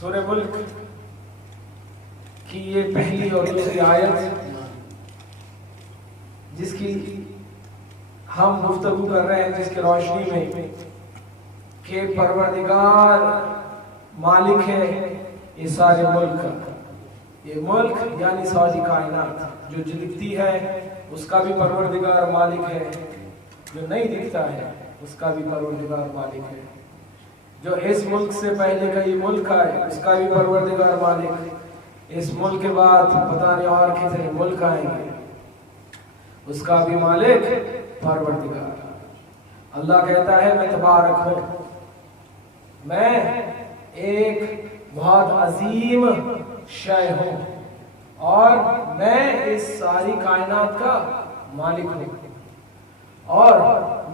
सूरह मुल्क की ये पहली और दूसरी आयत जिसकी हम गुफ्तगू कर रहे हैं जिसकी रोशनी में के परवरदिगार मालिक है ये सारे मुल्क का। ये मुल्क यानी सारी कायनात जो दिखती है उसका भी परवरदिगार मालिक है, जो नहीं दिखता है उसका भी परवरदिगार मालिक है, जो इस मुल्क से पहले का ये मुल्क है उसका भी परवरदिगार मालिक है, इस मुल्क के बाद पता नहीं और कितने मुल्क आएंगे उसका भी मालिक परवरदिगार। अल्लाह कहता है मैं तबारक हूँ मैं एक बहुत अजीम शय हूं और मैं इस सारी कायनात का मालिक हूं और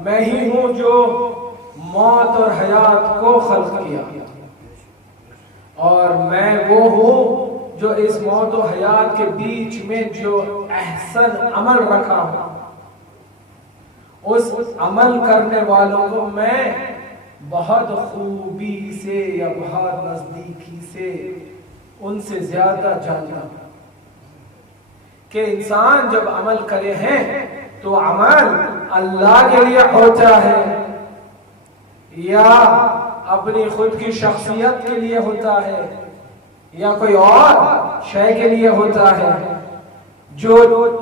मैं ही हूं जो मौत और हयात को खल्क किया और मैं वो हूं जो इस मौत और हयात के बीच में जो अहसन अमल रखा हूं, उस अमल करने वालों को मैं बहुत खूबी से या बहुत नजदीकी से उनसे ज्यादा जानता हूं कि इंसान जब अमल करे हैं तो अमल अल्लाह के लिए होता है या अपनी खुद की शख्सियत के लिए होता है या कोई और शय के लिए होता है। जो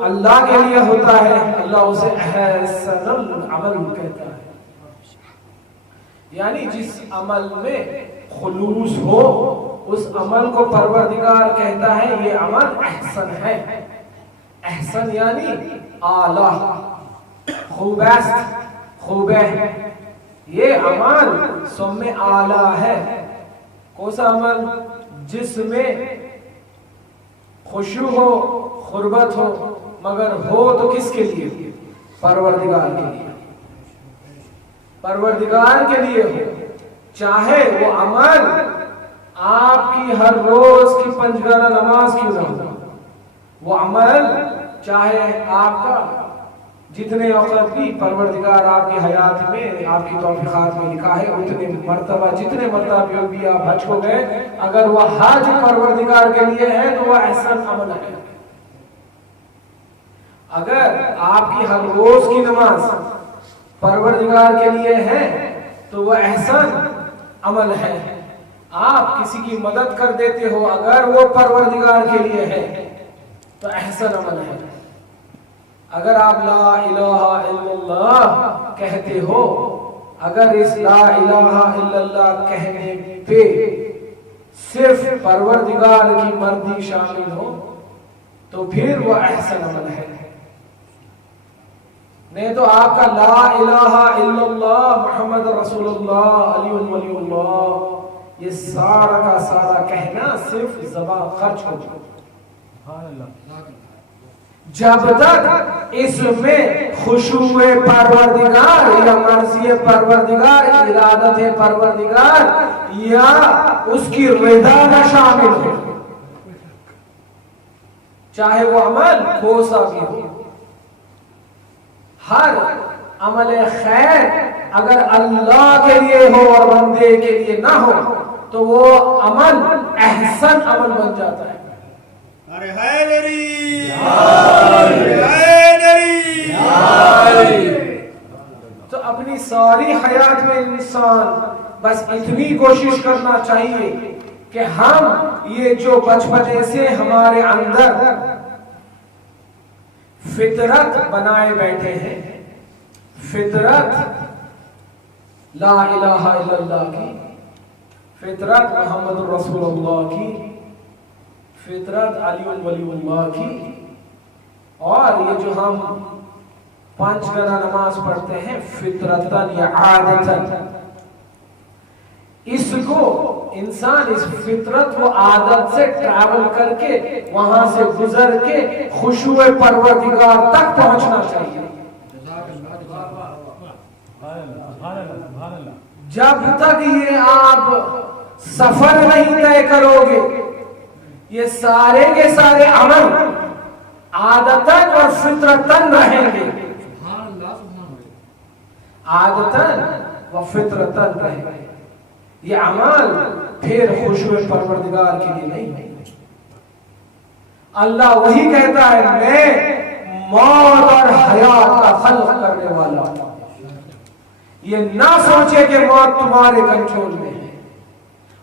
अल्लाह के लिए होता है अल्लाह उसे अहसनुल अमल कहता है, यानी जिस अमल में खुलूस हो उस अमल को परवरदिगार कहता है ये अमल अहसन है। अहसन यानी आला, खूबेस्ट, खूबे, ये अमल सब में आला है। कौन सा अमल? जिसमें खुशू हो, खुरबत हो, मगर हो तो किसके लिए? परवरदिगार के लिए, परवरदिगार के लिए हो। चाहे वो अमल आपकी हर रोज की पंजगाना नमाज क्यों ना हो, वो अमल चाहे आपका जितने औक़त भी परवरदिगार आपकी हयात में आपकी तौफीक़ात में लिखा है उतने मर्तबा, जितने मर्तबा भी आप हज को गए, अगर वह हज परवरदिगार के लिए है तो वह एहसन अमल है। अगर आपकी हर रोज की नमाज परवरदिगार के लिए है तो वह एहसन अमल है। आप किसी की मदद कर देते हो, अगर वो परवरदिगार के लिए है तो एहसन अमल है। अगर आप ला इलाहा इल्लल्लाह कहते हो, अगर इस ला इलाहा इल्लल्लाह कहने पे सिर्फ परवरदिगार की मर्जी शामिल हो तो फिर वो एहसन अमल है। नहीं तो आपका ला इलाहा इल्लल्लाह मुहम्मद रसूलुल्लाह अली वलीउल्लाह ये सारा का सारा कहना सिर्फ ज़बान खर्च हो जाए। जब तक इसमें खुशूए परवरदिगार या मर्ज़ी परवरदिगार, इरादत परवरदिगार या उसकी रिदा न शामिल हो, चाहे वो अमल कोसा भी हो। हर अमल खैर अगर अल्लाह के लिए हो और बंदे के लिए ना हो तो वो अमल एहसन अमल बन जाता है। अरे हैदरी, तो अपनी सारी हयात में इंसान बस इतनी कोशिश करना चाहिए कि हम ये जो बचपने से हमारे अंदर फितरत बनाए बैठे हैं, फितरत ला इलाहा इल्लल्लाह की, फितरत मोहम्मद रसूलुल्लाह की, फितरत अली वलीउल्लाह की, और ये जो हम 5 गना नमाज पढ़ते हैं फितरतन या आदतन, इसको इंसान इस फितरत व आदत से ट्रैवल करके वहां से गुजर के खुशूए परवरदिगार तक पहुंचना चाहिए। जब तक ये आप सफर नहीं तय करोगे, ये सारे के सारे अमल आदतन और फितरतन रहेंगे, आदतन व फितरतन रहेंगे। ये अमल फिर खुशूए परवरदिगार के लिए नहीं है। अल्लाह वही कहता है मैं मौत और हयात का खल्क करने वाला हूं। ये ना सोचे कि मौत तुम्हारे कंट्रोल में है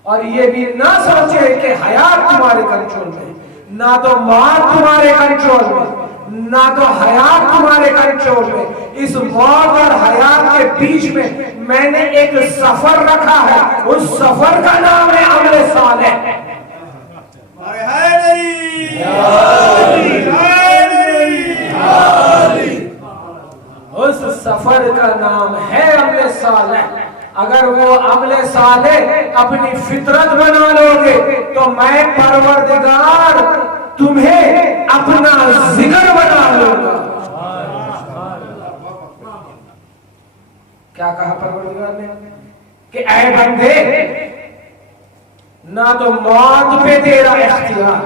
और ये भी ना सोचे कि हयात तुम्हारे कंट्रोल में है। ना तो मौत तुम्हारे कंट्रोल में, ना तो हयात तुम्हारे कंट्रोल में। इस मौत और हयात के बीच में मैंने एक सफर रखा है, उस सफर का नाम है अमल सालेह। उस सफर का नाम है अमल सालेह। अगर वो अमले साले अपनी फितरत बना लोगे तो मैं परवरदिगार तुम्हें अपना जिक्र बना लूंगा। क्या कहा परवरदिगार ने कि ऐ बंदे, ना तो मौत पे तेरा इख्तियार,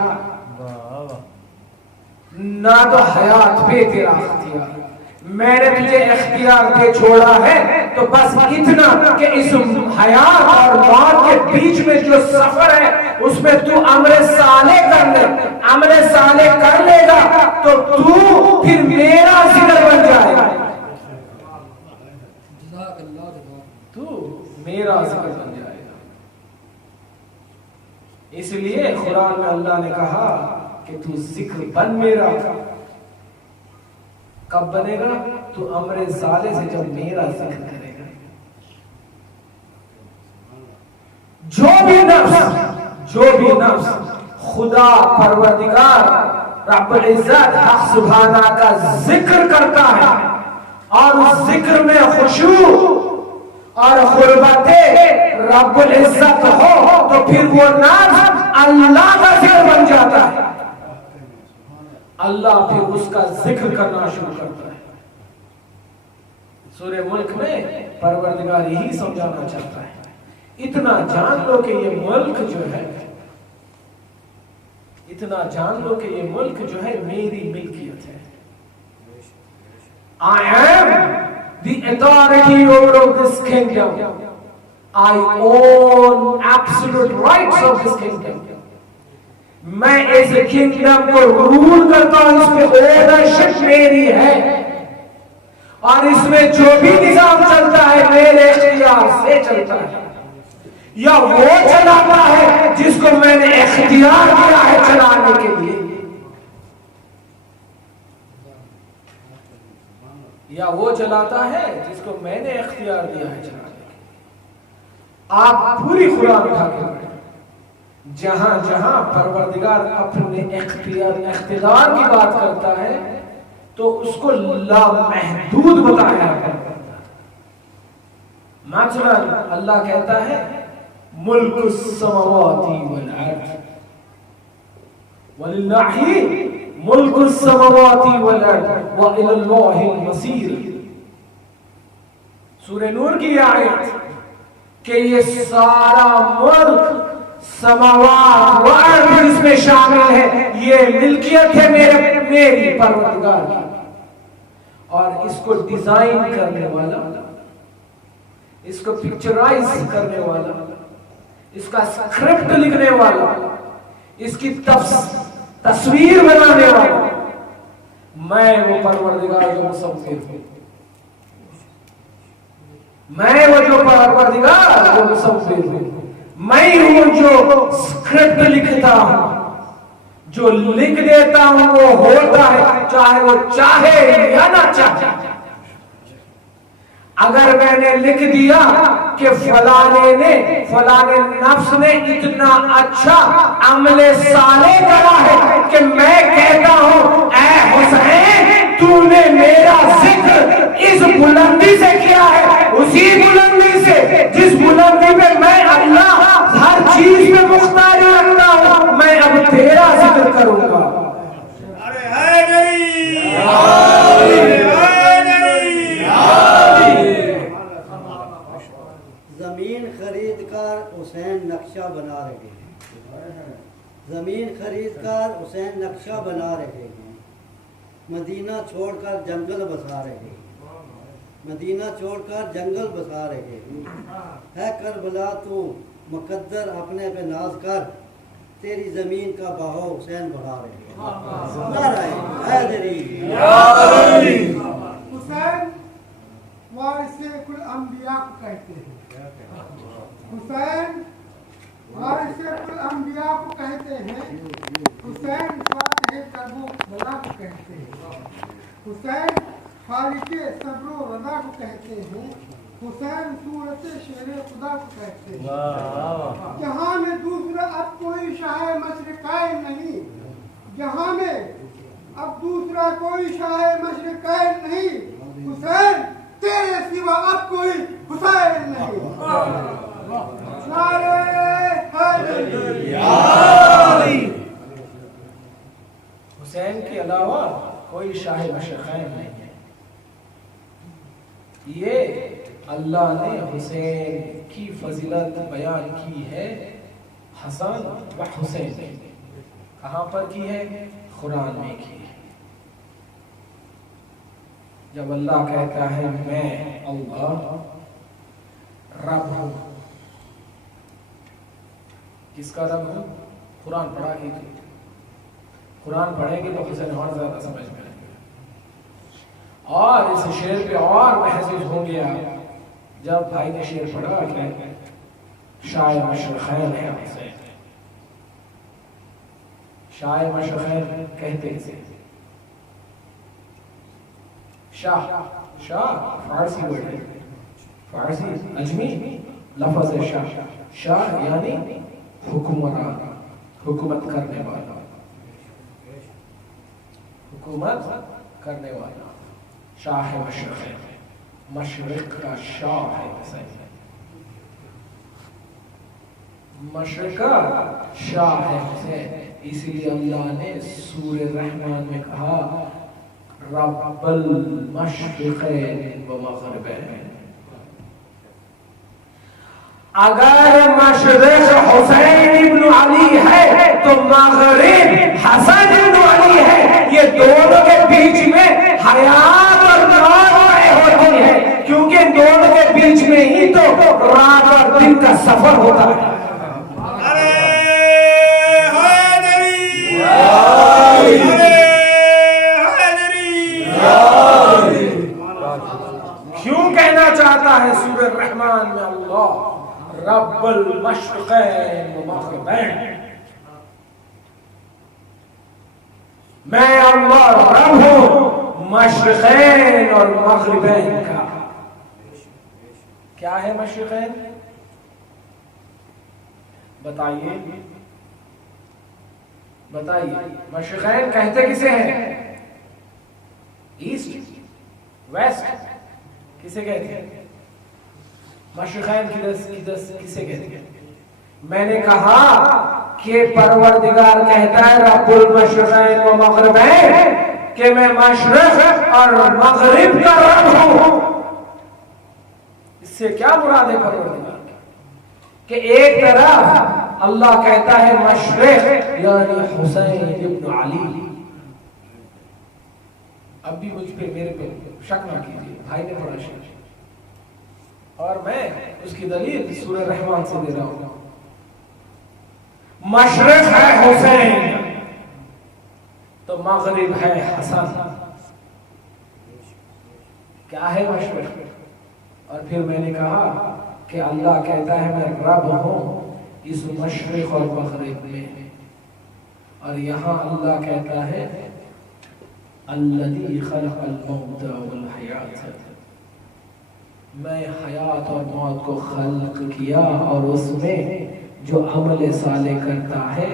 ना तो हयात पे तेरा इख्तियार। मैंने तुझे इख्तियार दे छोड़ा है तो बस इतना कि इस हयात और मौत के बीच में जो सफर है उसमें तू अमले साले कर ले। अमले साले कर लेगा तो तू फिर मेरा जिक्र बन जाएगा, तू मेरा जिक्र बन जाएगा। इसलिए कुरान में अल्लाह ने कहा कि तू जिक्र बन मेरा। कब बनेगा? तू अमरे साले से जब मेरा जिक्र करेगा। जो भी नफ्स खुदा परवरदिगार रब्बुल इज्जत हक सुभाना का जिक्र करता है और उस जिक्र में खुशू और खुरबते रब्बुल इज्जत हो तो फिर वो नफ्स अल्लाह का जिक्र बन जाता है। अल्लाह फिर उसका जिक्र करना शुरू करता है। सूरह मुल्क में परवरदिगार यही समझाना चाहता है, इतना जान लो कि ये मुल्क जो है, इतना जान लो कि ये मुल्क जो है मेरी मिल्कियत है। I am the authority over this kingdom. I own absolute rights of this kingdom. मैं इस किंगडम को रूल करता हूं, इस पे ओनरशिप मेरी है और इसमें जो भी निजाम चलता है मेरे इख्तियार से चलता है, या वो चलाता है जिसको मैंने इख्तियार दिया है चलाने के लिए, या वो चलाता है जिसको मैंने इख्तियार दिया है चलाने के लिए। आप पूरी कुरान उठा के पढ़ें, जहां जहां परवरदिगार अपने इख्तियार की बात करता है तो उसको लामहदूद बताया है। मसलन अल्लाह कहता है मुल्कुस समावाति वल अर्द वलिल्लाहि मुल्कुस समावाति वल अर्द व इलल्लाहिल मसीर। सूरह नूर की आयत कि ये सारा मुल्क समावात व अर्द इसमें शामिल है, ये मिल्कियत है मेरी परवरदिगार की। और इसको डिजाइन करने वाला, इसको पिक्चराइज करने वाला, इसका स्क्रिप्ट लिखने वाला, इसकी तस्वीर बनाने वाला मैं वो परवरदिगार जो मुसव्विर हूं, मैं वो जो परवरदिगार जो मुसव्विर हूं, मैं हूं जो स्क्रिप्ट लिखता हूं, जो लिख देता हूं वो होता है, चाहे वो चाहे या ना चाहे। अगर मैंने लिख दिया कि फलाने नफ्स ने इतना अच्छा अमले साले करा है कि मैं कहता हूं ऐ हुसैन तूने मेरा जिक्र इस बुलंदी से किया है, उसी बुलंदी से जिस बुलंदी पे मैं अल्लाह हर चीज में मुख्तारी रखता हूं, मैं अब तेरा जिक्र करूंगा। अरे हैदरी जमीन खरीद कर हुसैन नक्शा बना रहे हैं, जमीन खरीद कर हुसैन नक्शा बना रहे हैं। मदीना छोड़कर जंगल बसा रहे हैं, मदीना छोड़कर जंगल बसा रहे है। करबला तू मुकद्दर अपने पे नाज कर, तेरी जमीन का बहाव हुसैन बढ़ा रहे हैं। हुसैन वारिसे कुल अंबिया को कहते हैं, हुसैन वारिसे कुल अंबिया को कहते हैं, हुसैन फातिह करबला को कहते हैं, हुसैन खालिके सब्रो रदा को कहते हैं, हुसैन सूरत शेर खुदा को कहते हैं। जहाँ में दूसरा अब कोई शाह मशरिक़ैन नहीं, जहाँ में अब दूसरा कोई शाह मशरिक़ैन नहीं, हुसैन तेरे सिवा अब कोई हुसैन नहीं। नारे हैदरी। हुसैन के अलावा कोई शाह मशरक़ैन नहीं है। ये अल्लाह ने हुसैन की फजीलत बयान की है हसन व हुसैन में। कहाँ पर की है? कुरान में की है। जब अल्लाह कहता है मैं अल्लाह रब हूं, किसका रब हूं? कुरान पढ़ा कीजिए, कुरान पढ़ेंगे तो हुसैन और ज्यादा समझ में आएंगे और इस शेर पे और महसूस होंगे आप जब भाई ने शेर पढ़ा कि शायर मशरक़ैन है हुसैन। शायर मशरक़ैन कहते हैं शाह, शाह फारसी वर्ड है, फारसी अजमी लफ्ज़ है शाह। शाह यानी हुकूमरान, हुकूमत करने वाला, हुकूमत करने वाला शाह है मशरक़, मशरिक़ का शाह है हुसैन, मशरिक़ का शाह है हुसैन। इसलिए अल्लाह ने सूरे रहमान में कहा रब्बल मशरिक़ैन व मग़रिबैन। अगर मशरिक़ हुसैन इब्न अली है तो मग़रिब हसन इब्न अली है। ये दोनों के बीच में हयात और मौत होती है, क्योंकि दोनों के बीच में ही तो रात और दिन का सफर होता है। क्यों कहना चाहता है सूरह रहमान में अल्लाह रब्बुल मशरिक़ैन व मग़रिबैन? मैं अल्लाह रब हूं मशरिक़ैन और मग़रिबैन का। क्या है मशरिक़ैन? बताइए बताइए। मशरिक़ैन कहते किसे हैं? ईस्ट वेस्ट किसे कहते हैं? मशरिक़ैन किसे कहते हैं? मैंने कहा कि परवरदिगार कहता है रब्बुल मशरिक़ैन व मग़रिबैन कि मैं मशरिक़ और मग़रिब का रब हूं। इससे क्या मुराद है परवरदिगार कि एक तरफ अल्लाह कहता है मशरिक़ यानी हुसैन इब्न अली। अब भी मुझ पे मेरे पे शक ना कीजिए, भाई ने पढ़ा शेर और मैं उसकी दलील सूरह रहमान से दे रहा हूं। मशरिक़ है हुसैन तो मग़रिब है हसन। क्या है मशरिक़? और फिर मैंने कहा कि अल्लाह कहता है मैं रब हूं इस मशरिक़ और मग़रिब में, और यहां अल्लाह कहता है अल्लज़ी ख़लक़ल मौत वल हयात, मैं हयात और मौत को खल्क़ किया और उसमें जो अमल साले करता है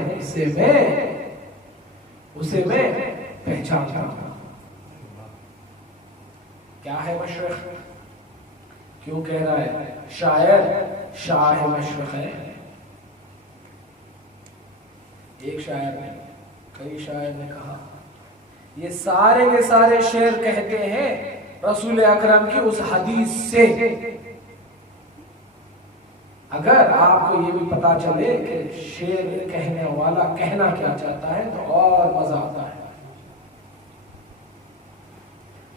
उसे मैं पहचानता हूं। क्या है मशरिक़? क्यों कह रहा है शायर शाह मशरिक़ है? एक शायर ने, कई शायर ने कहा ये सारे के सारे शेर कहते हैं रसूल अकरम की उस हदीस से। अगर आपको ये भी पता चले कि शेर कहने वाला कहना क्या चाहता है तो और मजा आता है।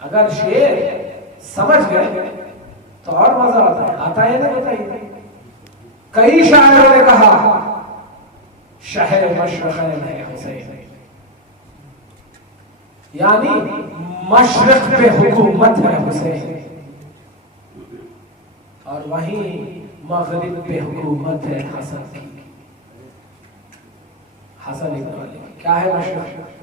अगर शेर समझ गए तो और मजा आता है ना? बताइए। कई शायरों ने कहा शहर मशरिक़ैन है हुसैन, यानी मशरिक़ पे हुकूमत है हुसैन और वहीं मग़रिब पे हुकूमत है हसन की, हसन इब्न अली। क्या है मशरिक़?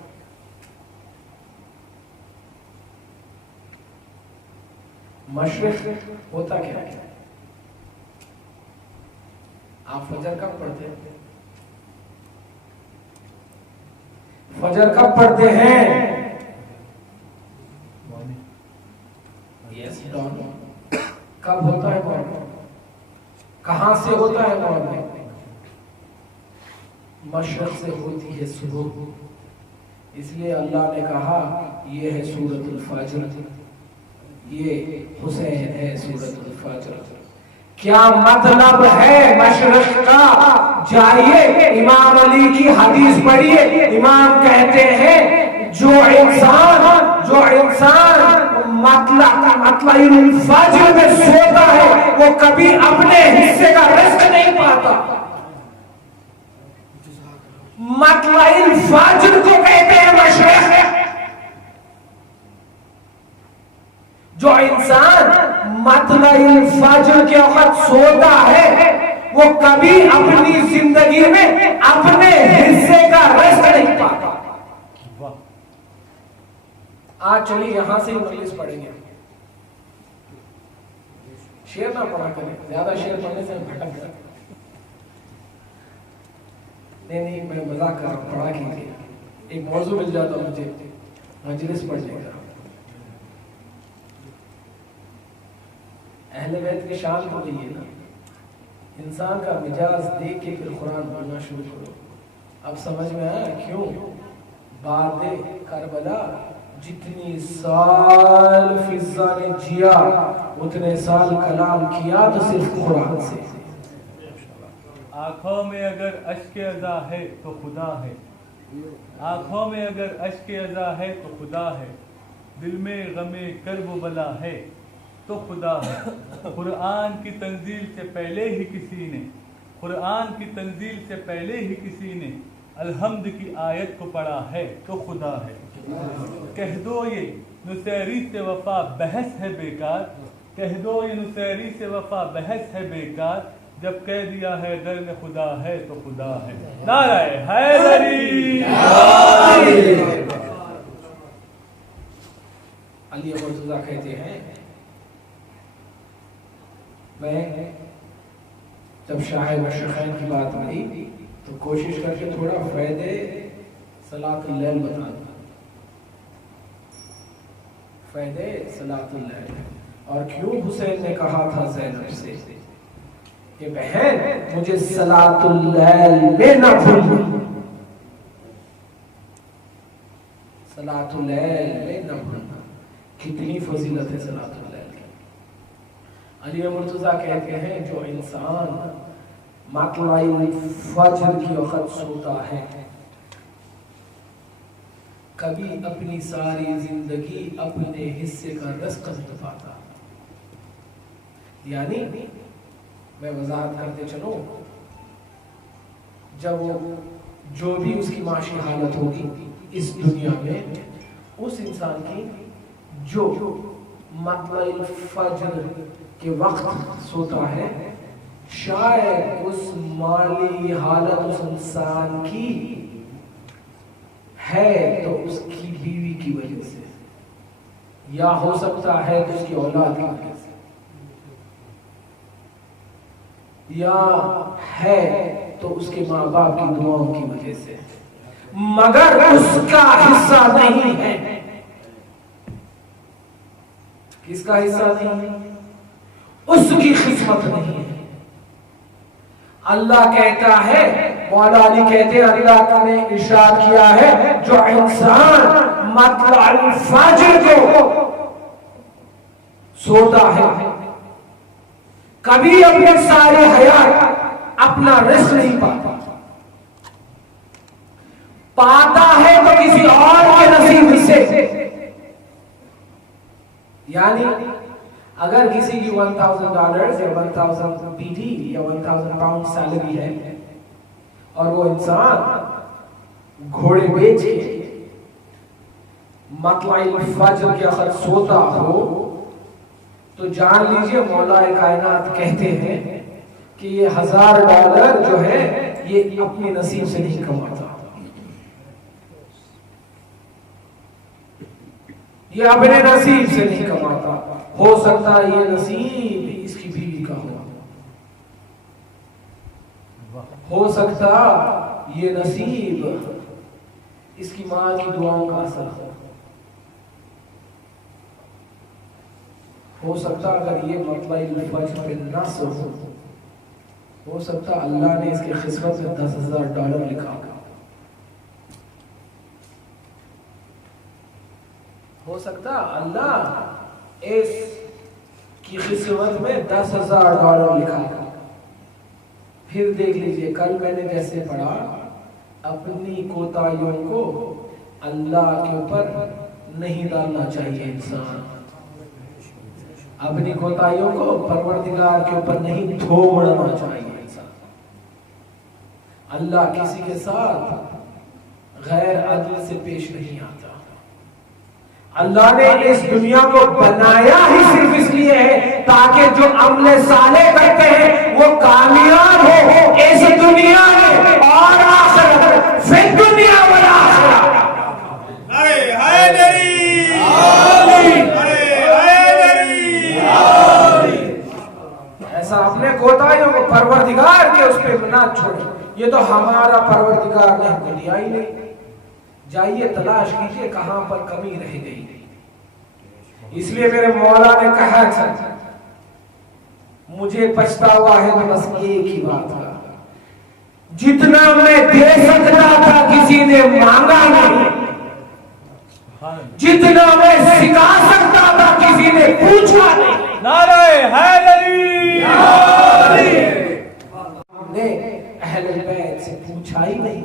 मशरिक़ होता क्या है? आप फजर कब पढ़ते हैं? फजर कब पढ़ते हैं? Yes dawn. होता है मॉर्निंग, मशरक से होती है सुबह। इसलिए अल्लाह ने कहा ये है सूरतुल फज्र, ये हुसैन है सूरतुल फज्र। क्या मतलब है मशरक का? जाइए इमाम अली की हदीस पढ़िए। इमाम कहते हैं जो इंसान मतलुल फज्र में सोता है वो कभी अपने हिस्से का रिस्क नहीं पाता। मतलुल फज्र को कहते हैं मशरक। जो इंसान मतलुल फज्र के वक्त सोता है वो कभी अपनी जिंदगी में अपने हिस्से का रिस्क नहीं पाता। आज चलिए यहां से इंग्लिश पढ़ेंगे। शेर ना पढ़ा करें, ज्यादा शेर पढ़ने से भटक जाते। नहीं मैं मजाक कर रहा हूं, पढ़ा कीजिए। एक मौजू मिल जाता मुझे मजलिस पढ़ने का। अहले बैत की शान तो यही है ना, इंसान का मिजाज देख के फिर कुरान पढ़ना शुरू करो। अब समझ में आया क्यों बादे करबला जितनी साल फिजा ने जिया उतने साल कलाम किया तो सिर्फ कुरान से। आँखों में अगर अश्क अज़ा है तो खुदा है, आँखों में अगर अश्क अज़ा है तो खुदा है, दिल में गमे कर्ब बला है तो खुदा है। कुरान की तंजील से पहले ही किसी ने, कुरान की तंजील से पहले ही किसी ने अलहम्द की आयत को पढ़ा है तो खुदा है। कह दो ये नुसैरी से वफा बहस है बेकार, कह दो ये नुसैरी से वफा बहस है बेकार, जब कह दिया है दर में खुदा है तो खुदा है। नाराए हैदरी। अली मुर्तज़ा कहते हैं मैं जब शाह मशरक़ैन की बात आई तो कोशिश करके थोड़ा फ़ायदे सलातुल लैल बता दूं। फ़ायदे सलातुल लैल। और क्यों हुसैन ने कहा था ज़ैनब से कि बहन मुझे सलातुल लैल में न भूलना, सलातुल लैल में न भूलना। कितनी फजीलत है सलातुल लैल की। अली मुर्तज़ा कहते हैं जो इंसान मतलुल फज्र की वक़्त सोता है कभी अपनी सारी जिंदगी अपने हिस्से का रिस्क नहीं पाता। यानी मैं वजाहत करते चलो, जब वो जो भी उसकी माशी हालत होगी इस दुनिया में, उस इंसान की जो मतलुल फज्र के वक्त सोता है शायद उस माली हालत उस इंसान की है तो उसकी बीवी की वजह से, या हो सकता है तो उसकी औलाद की वजह से, या है तो उसके माँ बाप की दुआओं की वजह से, मगर उसका हिस्सा नहीं है। किसका हिस्सा नहीं है? उसकी किस्मत नहीं है। अल्लाह कहता है, मौला अली कहते हैं अल्लाह ने इरशाद किया है जो इंसान मतलुल फज्र को सोता है कभी अपने सारे हयात अपना रिस्क नहीं पाता है तो किसी और के नसीब से। यानी अगर किसी की $1000 या 1000 PT या 1000 पाउंड सैलरी है और वो इंसान घोड़े बेच के मतलुल फज्र के वक़्त सोता हो तो जान लीजिए मौला कायनात कहते हैं कि ये $1000 जो है ये अपने नसीब से नहीं कमाता, ये अपने नसीब से नहीं कमाता। हो सकता है ये नसीब इसकी बीवी का हो सकता ये नसीब इसकी माँ की दुआओं का असर हो सकता अगर ये मतलुल फज्र पे न सो हो सकता अल्लाह ने इसकी किस्मत में $10,000 लिखा, हो सकता अल्लाह इस की किस्मत में $10,000 लिखा। फिर देख लीजिए, कल मैंने जैसे पढ़ा, अपनी कोताहियों को अल्लाह के ऊपर नहीं डालना चाहिए। इंसान अपनी कोताहियों को परवरदिगार के ऊपर नहीं थोपना चाहिए। इंसान अल्लाह किसी के साथ गैर अदल से पेश नहीं आता। अल्लाह ने इस दुनिया को बनाया ही सिर्फ इसलिए है ताकि जो अमले साले करते हैं वो कामयाब हो इस दुनिया में और आखिरत, फिर दुनिया वाला आखिरत। अरे हैदरी, अरे हैदरी। ऐसा अपने कोताहियों को परवरदिगार के उस पर ना छोड़े। ये तो हमारा परवरदिगार ने हमको दिया ही नहीं। जाइए तलाश कीजिए कहां पर कमी रह गई। इसलिए मेरे मौला ने कहा था, मुझे पछतावा है तो बस एक ही बात का, जितना मैं दे सकता था किसी ने मांगा नहीं, जितना मैं सिखा सकता था किसी ने पूछा नहीं। नारे हैदरी। हमने अहले बैत से पूछा ही नहीं।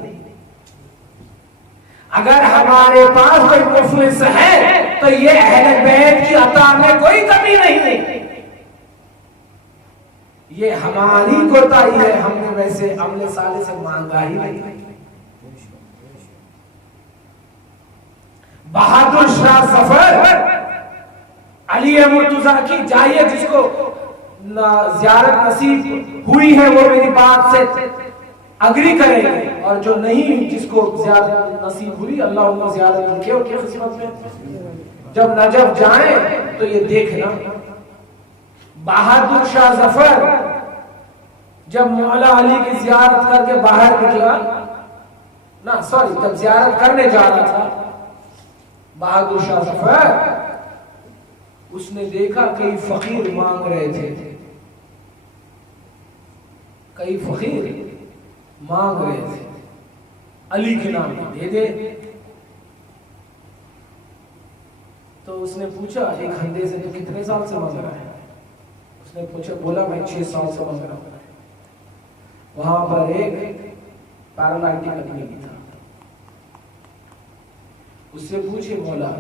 अगर हमारे पास कोई मुफलिस है तो ये अहले बैत की अता में कोई कमी नहीं। ये हमारी कोताही है, हमने वैसे अमले साले से मांगा ही नहीं। बहादुर शाह जफर अली मुर्तजा की जाइए, जिसको ज़ियारत नसीब हुई है वो मेरी बात से अग्री करेंगे, और जो नहीं जिसको ज़ियारत नसीब हुई अल्लाह उनको ज़ियारत लिखे उनकी किस्मत में। जब नजफ जाए तो ये देखना, बहादुर शाह जफर जब मौला अली की ज़ियारत करके बाहर निकला ना, सॉरी, जब ज़ियारत करने जा रहा था बहादुर शाह जफर, उसने देखा कई फकीर मांग रहे थे, कई फकीर मांग रहे थे अली के नाम दे दे। तो उसने पूछा, एक खंडे से तो कितने साल से मांग रहा है? उसने पूछा, बोला मैं 6 साल से मांग रहा हूं। वहां पर एक पैरालाइटिक आदमी भी था। उससे पूछे मौला,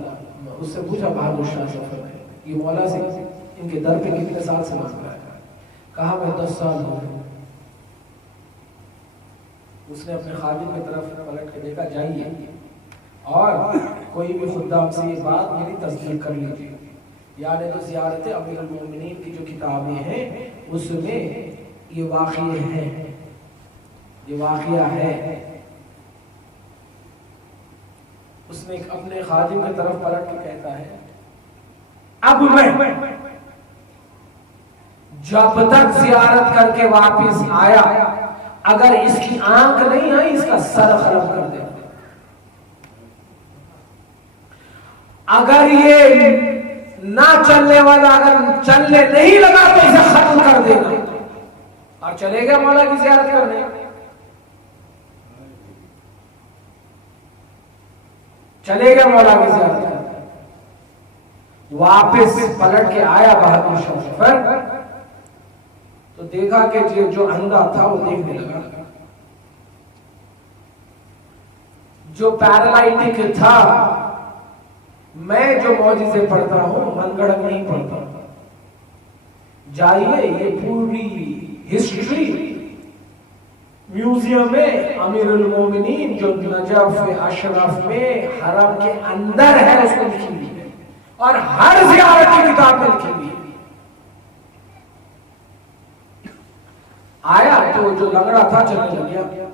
उससे पूछा बहादुर शाह जफर ने, ये मौला से इनके दर पे कितने साल से मांग रहा है? कहा मैं 10 साल हो गए। उसने अपने खादिम की तरफ पलट के देखा, जाइए और कोई भी खुद्दाम से ये बात मेरी तस्दीक कर लीजिए, यानी तो ज़ियारत अमीरुल मोमिनीन की जो किताबें हैं उसमें ये वाक़िया है, ये वाक़िया है। उसने अपने खादिम की तरफ पलट के कहता है, अब मैं जब तक ज़ियारत करके वापस आया, अगर इसकी आंख नहीं आई इसका सर खराब कर देना। अगर ये ना चलने वाला, अगर चलने नहीं लगा तो इसे खत्म कर देना। और चले गया मौला की ज़ियारत करने। चले गया मौला की ज़ियारत करने। वापस पलट के आया बहादुर शाह जफर, तो देखा कि जो अंधा था वो देखने लगा, जो पैरालाइटिक था। मैं जो मौजिज़े पढ़ता हूं मनगढ़ नहीं पढ़ता। जाइए, ये पूरी हिस्ट्री म्यूजियम में अमीरुल मोमिनीन जो नजफ अशरफ में हरम के अंदर है उसको लिखी हुई है, और हर ज़ियारत की किताब में लिखी हुई है। आया तो जो लंगड़ा था चलने लग गया।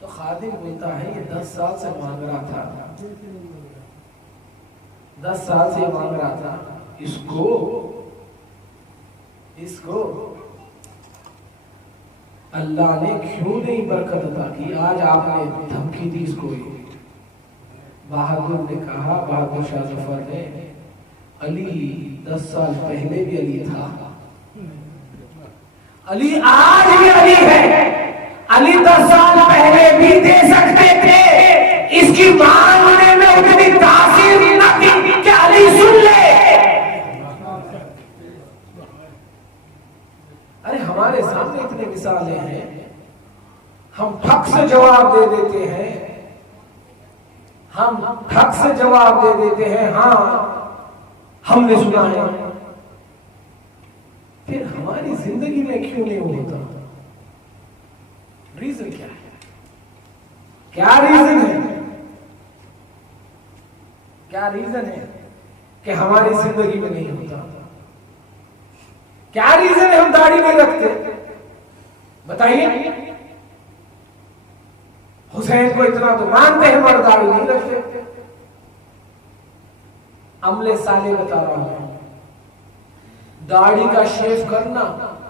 तो खादिम बोलता है, ये 10 साल से मांग रहा था, 10 साल से मांग रहा था, इसको अल्लाह ने क्यों नहीं बरकत अता की? आज आपने धमकी दी इसको। बहादुर ने कहा, बहादुर शाह जफर ने, अली 10 साल पहले भी अली था, अली आज भी अली है। अली 10 साल पहले भी दे सकते थे, इसकी मांगने में उतनी तासीर न थी कि अली सुन ले। अरे हमारे सामने इतने मिसालें हैं, हम ठक से जवाब दे देते हैं, हम ठक से जवाब दे देते हैं, हाँ हमने सुना है। फिर हमारी जिंदगी में क्यों नहीं होता? रीजन क्या है? क्या रीजन है? क्या रीजन है कि हमारी जिंदगी में नहीं होता? क्या रीजन है हम दाढ़ी नहीं रखते? बताइए। हुसैन को इतना तो मानते हैं मगर दाढ़ी नहीं रखते। अमले साले बता रहा हूं, दाढ़ी का शेव करना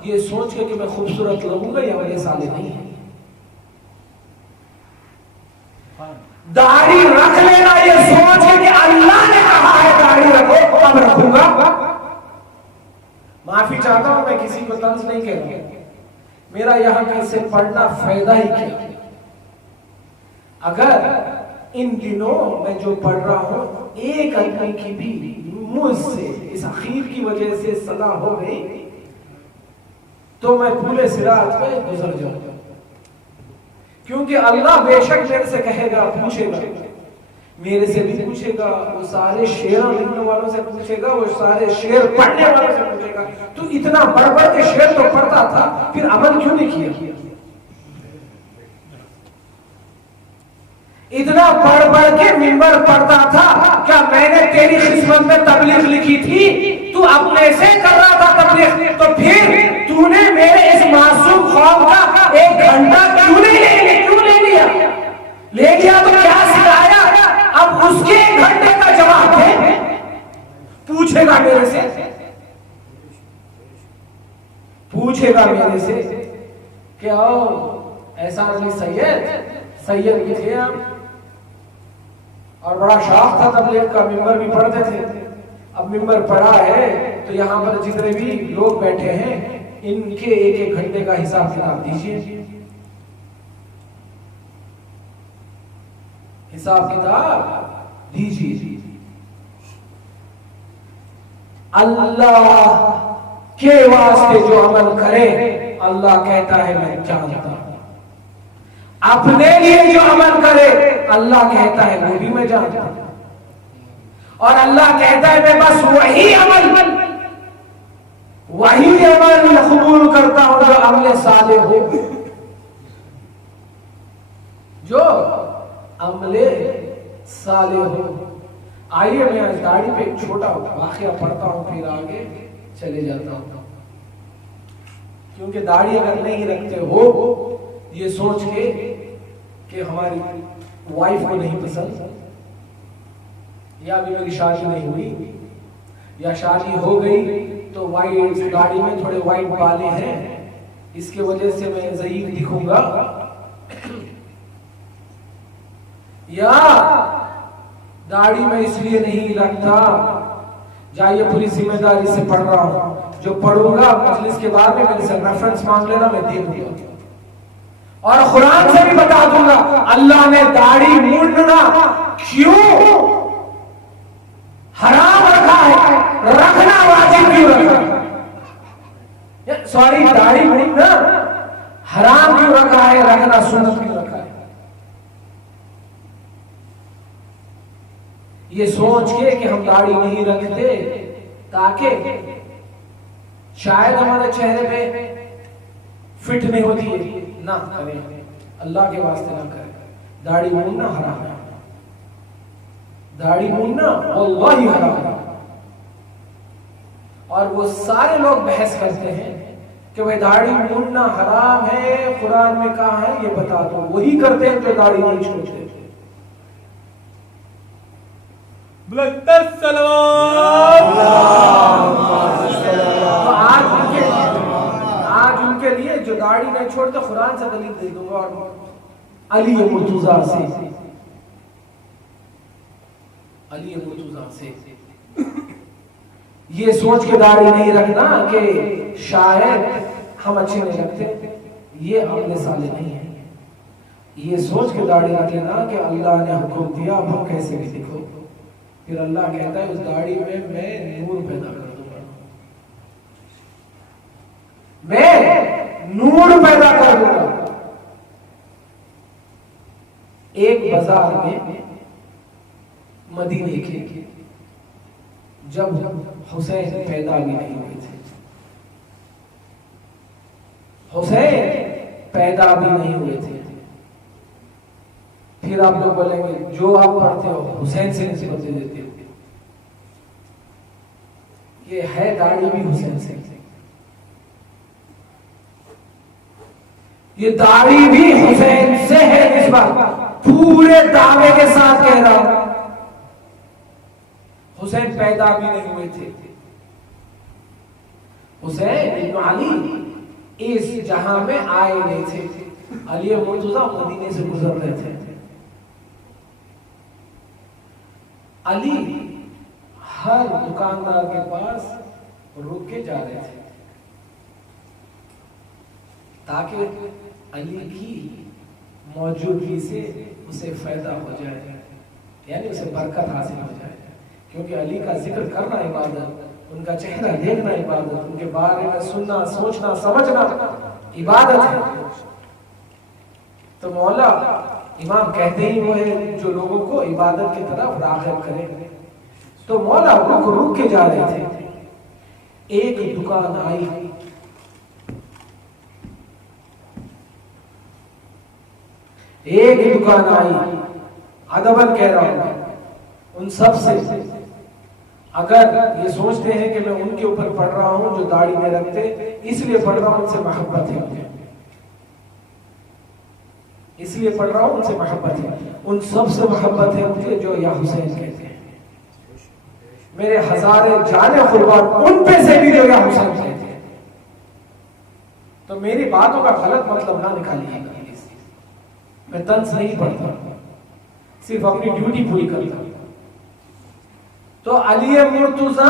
ये सोच के कि मैं खूबसूरत लगूंगा, ये अमले साले नहीं है। दाढ़ी रख लेना ये सोच के कि अल्लाह ने कहा है दाढ़ी रखो, अब रखूंगा। माफी चाहता हूं, मैं किसी को तंज नहीं कह रहा, मेरा यहां कैसे पढ़ना फायदा ही क्या। अगर इन दिनों मैं जो पढ़ रहा हूं एक आदमी की भी मुझसे इस अखीर की वजह से सदा हो गई तो मैं पूरे सिरात पे गुजर जाऊंगा। क्योंकि अल्लाह बेशक मेरे से कहेगा, पूछेगा, मेरे से भी पूछेगा, वो सारे शेर लिखने वालों से पूछेगा, वो सारे शेर पढ़ने वालों से पूछेगा, तू इतना बढ़ बढ़ के शेर तो पढ़ता था, फिर अमल क्यों नहीं किया? इतना बढ़ बढ़ के मिंबर पढ़ता था, क्या मैंने तेरी किस्मत में तबलीग लिखी थी? तू अपने से कर रहा था तबलीग, तो फिर तूने मेरे इस मासूम कौम का 1 घंटा क्यों नहीं लिया? ले गया तो क्या सिखाया? अब उसके 1 घंटे का जवाब दे। पूछेगा मेरे से, पूछेगा मेरे से कि ऐसा अली सैयद भी थे आप, और बड़ा शौक था तबलीग का, मिंबर भी पढ़ते थे। अब मिंबर पढ़ा है तो यहाँ पर जितने भी लोग बैठे हैं इनके 1-1 घंटे का हिसाब किताब दीजिए, हिसाब किताब दीजिए। अल्लाह के वास्ते जो अमल करे अल्लाह कहता है मैं जानता हूं, अपने लिए जो अमल करे अल्लाह कहता है वो भी मैं जानता हूं, और अल्लाह कहता है मैं बस वही अमल कबूल करता हूं जो अमले साले हो, जो अमले साले हो। आइए मैं आज दाढ़ी पे एक छोटा वाकया पढ़ता हूं, फिर आगे चले जाता हूं। क्योंकि दाढ़ी अगर नहीं रखते हो ये सोच के कि हमारी वाइफ को नहीं पसंद, या अभी मेरी शादी नहीं हुई, या शादी हो गई तो वाइट दाढ़ी में थोड़े वाइट बाले हैं, इसके वजह से मैं ज़ईफ दिखूंगा, या दाढ़ी में इसलिए नहीं रखता। जाइए पूरी जिम्मेदारी से पढ़ रहा हूं, जो पढ़ूंगा मजलिस के बाद में मेरे से रेफरेंस मांग लेना, मैं दे दूंगा, और कुरान से भी बता दूंगा अल्लाह ने दाढ़ी मूंढना क्यों हराम रखा है, रखना वाजिब क्यों रखा है, सॉरी दाढ़ी मूंढना हराम क्यों रखा है, रखना सुन्नत क्यों रखा है। ये सोच के कि हम दाढ़ी नहीं रखते ताकि शायद हमारे चेहरे पे फिट नहीं होती है, ना करें, अल्लाह के वास्ते ना करें। दाढ़ी मूंढना हराम है, दाढ़ी मूंढना वल्लाही हराम है। और वो सारे लोग बहस करते हैं कि भाई दाढ़ी मूंढना हराम है, कुरान में कहा है ये बता दो, वही करते हैं जो दाढ़ी नहीं छोड़ते। आज उनके लिए जो दाढ़ी नहीं छोड़ते कुरान से दलील दे दूंगा, और अली मुर्तजा से ये सोच के दाढ़ी नहीं रखना कि शायद हम अच्छे नहीं लगते, ये अमल साले नहीं है। ये सोच के दाढ़ी रख लेना कि अल्लाह ने हुक्म दिया, अब हम कैसे भी दिखो। फिर अल्लाह कहता है उस दाढ़ी में मैं नूर पैदा कर दूंगा, मैं नूर पैदा कर दूंगा। एक बाजार में मदीने के जब हुसैन पैदा भी नहीं हुए थे, हुसैन पैदा भी नहीं हुए थे। फिर आप लोग बोलेंगे जो आप पढ़ते हो हुसैन से निस्बत दे देते हो, ये है दाढ़ी भी हुसैन से, ये दाढ़ी भी हुसैन से है निस्बत। पूरे दावे के साथ कह रहा हूं, हुसैन पैदा भी नहीं हुए थे। हुसैन इब्न अली इस जहां में आए नहीं थे। अली मुर्तजा मदीने से गुजर रहे थे। अली हर दुकानदार के पास रुक के जा रहे थे ताकि अली की मौजूदगी से उसे फायदा हो जाए, यानी उसे बरकत हासिल हो जाए। क्योंकि अली का जिक्र करना इबादत, उनका चेहरा देखना इबादत, उनके बारे में सुनना, सोचना, समझना इबादत है। तो मौला इमाम कहते ही वो है जो लोगों को इबादत की तरफ राग़िब करे। तो मौला रुक रुक के जा रहे थे। एक दुकान आई, एक दुकान आई, अदबन कह रहा हूं उन सब से, अगर ये सोचते हैं कि मैं उनके ऊपर पढ़ रहा हूं जो दाढ़ी में रखते, इसलिए पढ़ रहा हूं, उनसे मोहब्बत है मुझे, इसलिए पढ़ रहा हूं, उनसे मोहब्बत है। उन सब से मोहब्बत है मुझे जो या हुसैन कहते हैं। मेरे हजारे जाने कुर्बान उन पे से भी जो या हुसैन कहते हैं। तो मेरी बातों का गलत मतलब ना निकालिएगा। मैं तंज नहीं पढ़ता, सिर्फ अपनी ड्यूटी पूरी करता। तो अली मुर्तजा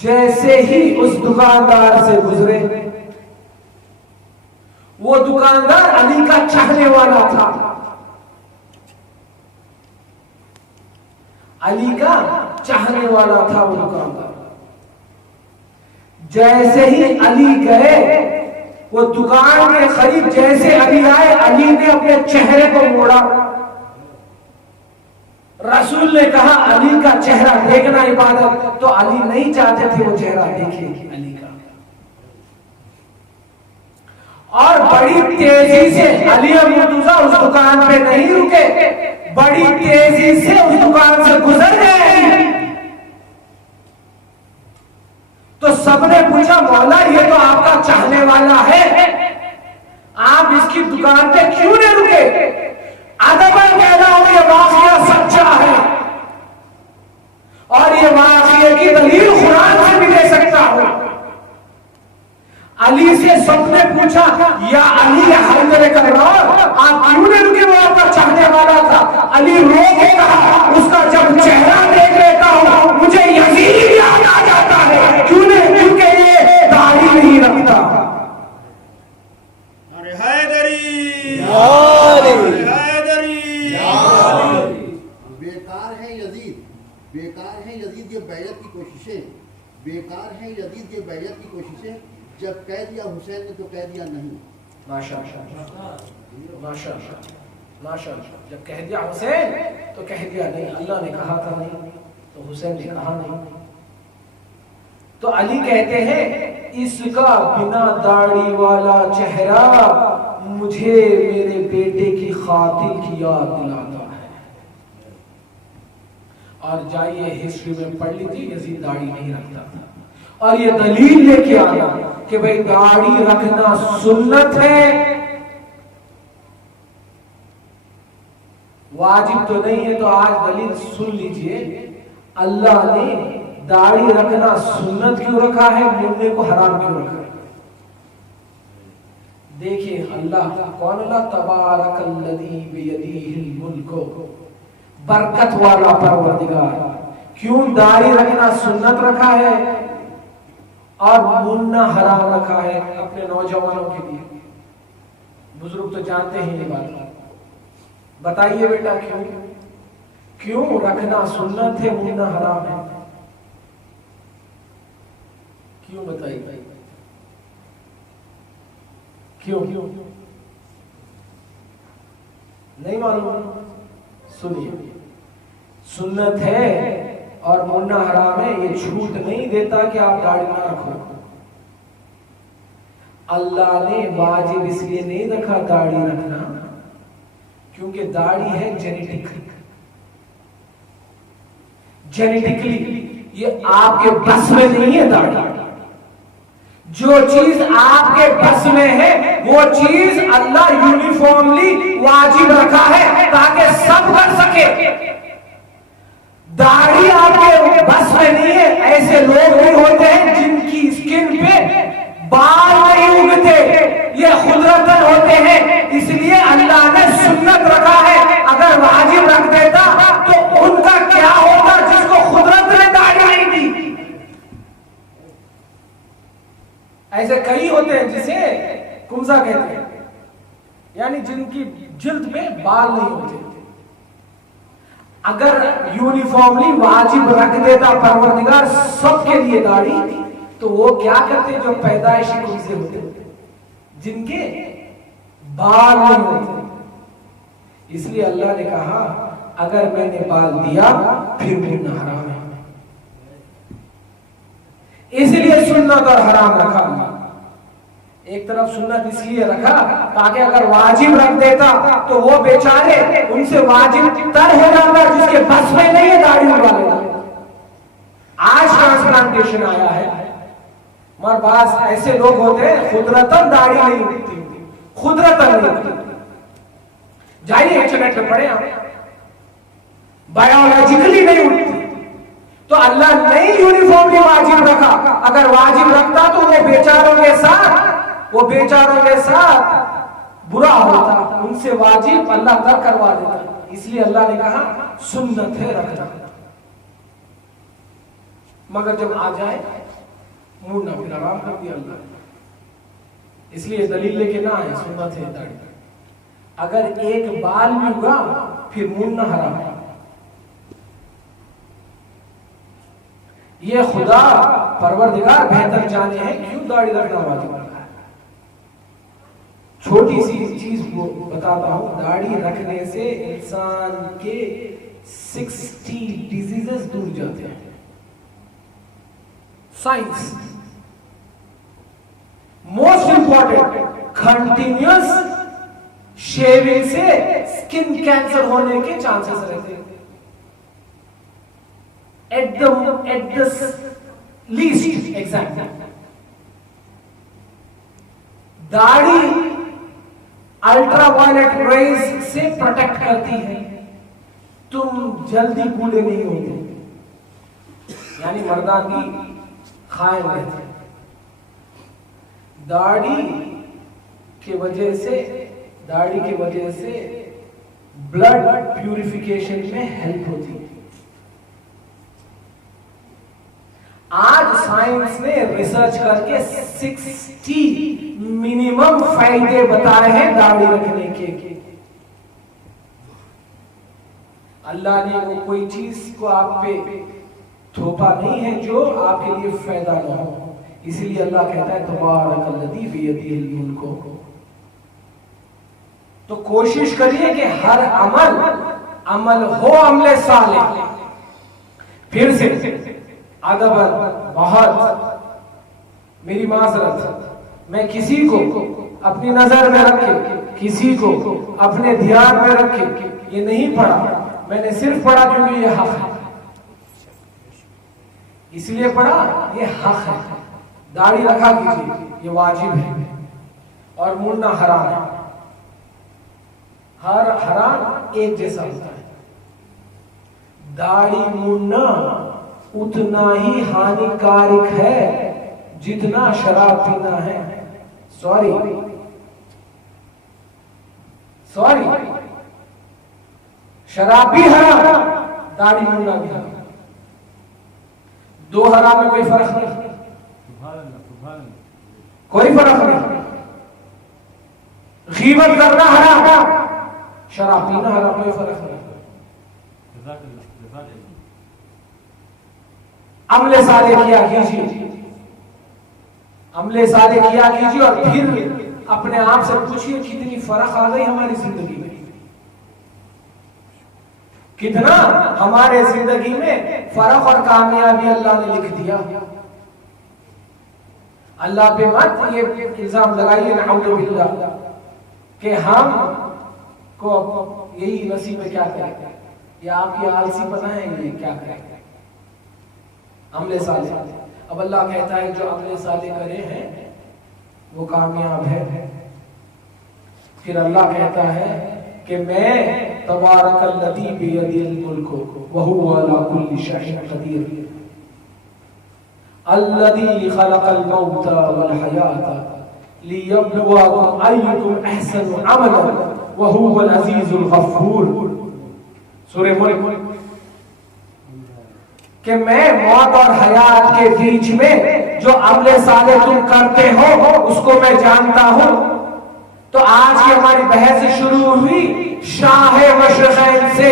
जैसे ही उस दुकानदार से गुजरे, वो दुकानदार अली का चाहने वाला था, अली का चाहने वाला था वो दुकानदार। जैसे ही अली गए, वो दुकान के करीब जैसे अली आए, अली ने अपने चेहरे को मोड़ा। रसूल ने कहा अली का चेहरा देखना इबादत, तो अली नहीं चाहते थे वो चेहरा देखे अली का। और बड़ी तेजी से अली मुर्तजा उस दुकान पे नहीं रुके, बड़ी तेजी से उस दुकान से गुजर गए। तो सबने पूछा मौला ये तो आपका चाहने वाला है, आप इसकी दुकान पे क्यों नहीं रुके? अदबन कह रहा हूं ये वाक़या सच्चा है, और ये वाक़ये की दलील कुरान से भी दे सकता हूं। अली से सबने पूछा या अली हैदर कररार, आप क्यों नहीं रुके? वो आपका चाहने वाला था। अली रो के कहा उसका जब चेहरा देख लेता हूं मुझे यजीद याद आ जाता है। क्यों नहीं? क्योंकि ये दाढ़ी नहीं रखता। अरे हैदरी, बेकार है यजीद, बेकार है यजीद ये बैयत की कोशिशें, बेकार है यजीद ये बैयत की कोशिशें। जब कह दिया हुसैन ने तो कह दिया नहीं। माशाअल्लाह, माशाअल्लाह, माशाअल्लाह। जब कह दिया हुसैन तो कह दिया नहीं। अल्लाह ने कहा था नहीं तो हुसैन ने कहा नहीं। तो अली कहते हैं इसका बिना दाढ़ी वाला चेहरा मुझे मेरे बेटे की खातिल की याद दिलाता है। और जाइए हिस्ट्री में पढ़ लीजिए, यजीद दाढ़ी नहीं रखता था। और ये दलील लेके आया कि भाई दाढ़ी रखना सुन्नत है, वाजिब तो नहीं है। तो आज दलील सुन लीजिए, अल्लाह ने दाढ़ी रखना सुन्नत क्यों रखा है, मुन्ने को हराम क्यों रखा है? देखिए अल्लाह कौन? अल्लाह तबारकल्लज़ी बियदिहिल मुल्क, बरकत वाला परवरदिगार। क्यों दाढ़ी रखना सुन्नत रखा है? और मुन्ना हराम रखा है अपने नौजवानों के लिए। बुजुर्ग तो जानते हैं ये बात, बताइए बेटा क्यों क्यों रखना सुन्नत है, मुन्ना हराम है? क्यों बताइए क्यों? नहीं मालूम? सुनिए, सुन्नत है और मुन्ना हराम है, ये छूट नहीं देता कि आप दाढ़ी ना रखो। अल्लाह ने वाजिब इसलिए नहीं रखा दाढ़ी रखना क्योंकि दाढ़ी है जेनेटिकली ये आपके बस में नहीं है। दाढ़ी जो चीज आपके बस में है वो चीज अल्लाह यूनिफॉर्मली वाजिब रखा है ताकि सब कर सके। दाढ़ी आपके बस में नहीं है। ऐसे लोग भी होते हैं जिनकी स्किन पे बाल नहीं उगते, ये खुदरतन होते हैं, इसलिए अल्लाह ने सुन्नत रखा है। अगर वाजिब रख देता तो उनका क्या होता जिसको खुदरत ने दाढ़ी नहीं दी। ऐसे कई होते हैं जिसे कुमजा कहते हैं, यानी जिनकी जिल्द पे बाल नहीं होते। अगर यूनिफॉर्मली वाजिब रख देता परवरदिगार सबके लिए दाढ़ी, तो वो क्या करते जो पैदाइशी कुमजे होते जिनके बाल नहीं होते। इसलिए अल्लाह ने कहा अगर मैंने बाल दिया फिर मुन्ना हराम है। इसलिए सुन्नत और हराम रखा। एक तरफ सुन्नत इसलिए रखा ताकि अगर वाजिब रख देता तो वो बेचारे उनसे वाजिब तर हो जाता जिसके बस में नहीं है दाढ़ी उगवा लेना। आज ट्रांसप्लांटेशन आया है, मगर पास ऐसे लोग होते हैं खुदरतन दाढ़ी नहीं उगती, खुदरतन नहीं उगती। जाइए इंटरनेट पे पढ़े आप, बायोलॉजिकली नहीं उगती। तो अल्लाह नहीं यूनिफॉर्मली वाजिब रखा। अगर वाजिब रखता तो वो बेचारों के साथ बुरा होता, उनसे वाजिब अल्लाह तक करवा देता। इसलिए अल्लाह ने कहा सुन्नत है रखना। मगर जब आ जाए मुन्ना फिर हराम कर दिया अल्लाह। इसलिए दलील लेके ना आए, सुन्नत है दाढ़ी। अगर एक बाल भी उगा फिर मुन्ना हराम है। ये खुदा परवरदिगार बेहतर जाने हैं क्यों दाढ़ी रखना वाजिब रखा है। छोटी सी चीज को बताता हूं, दाढ़ी रखने से इंसान के 60 डिजीजेस दूर जाते हैं। Science most important, continuous shaving से स्किन कैंसर होने के चांसेस रहते हैं। At the least एग्जैक्टली दाढ़ी अल्ट्रावायलेट रेज से प्रोटेक्ट करती है, तुम जल्दी बूढ़े नहीं होते, यानी मर्दानगी कायम रहती है। दाढ़ी की वजह से ब्लड प्यूरिफिकेशन में हेल्प होती है। आज साइंस ने रिसर्च करके 60 मिनिमम फायदे बताए हैं दाढ़ी रखने के। अल्लाह ने वो कोई चीज को आप पे थोपा नहीं है जो आपके लिए फायदा ना हो। इसीलिए अल्लाह कहता है तबारकल्लज़ी बियदिहिल मुल्क। तो कोशिश करिए कि हर अमल हो अमले साले। फिर से अदबर बहुत मेरी माजरत, मैं किसी को अपनी नजर में रखे, किसी को अपने ध्यान में रखे ये नहीं पढ़ा, मैंने सिर्फ पढ़ा क्योंकि ये हक है, इसलिए पढ़ा, ये हक है। दाढ़ी रखा कीजिए, ये वाजिब है। और मुन्ना हराम है। हर हराम एक जैसा होता है। दाढ़ी मुन्ना उतना ही हानिकारक है जितना शराब पीना है। सॉरी शराब भी हराम, दाढ़ी मुन्ना भी हराम। दो हराम में कोई फर्क नहीं। कोई फर्क नहीं। गीबत करना हराम, शराब पीना हराम, कोई फर्क नहीं। अमले साले किया कीजिए, अमले साले किया कीजिए और फिर अपने आप से पूछिए कितनी फर्क आ गई हमारी जिंदगी में, कितना हमारे जिंदगी में फर्क और कामयाबी अल्लाह ने लिख दिया। अल्लाह पे मत ये इल्जाम लगाइए नऊज़ु बिल्लाह कि हम को यही नसीब में क्या करें, या आपकी आलसी पता है ये क्या करें। अमले साले, अब अल्लाह कहता है जो अमले साले करे हैं वो कामयाब है। फिर अल्लाह कहता है कि मैं तबारकल्लज़ी बियदिल मुल्कु व हुवा अला कुल्ली शैइन क़दीर अल्लज़ी खलक़ल मौता वल हयाता लियब्लुवकुम अय्युकुम अहसनु अमलन व हुवल अज़ीज़ुल गफ़ूर। सूरह मुल्क कि मैं मौत और हयात के बीच में जो अमले साले तुम करते हो उसको मैं जानता हूं। तो आज की हमारी बहस शुरू हुई शाह मशरक़ैन से,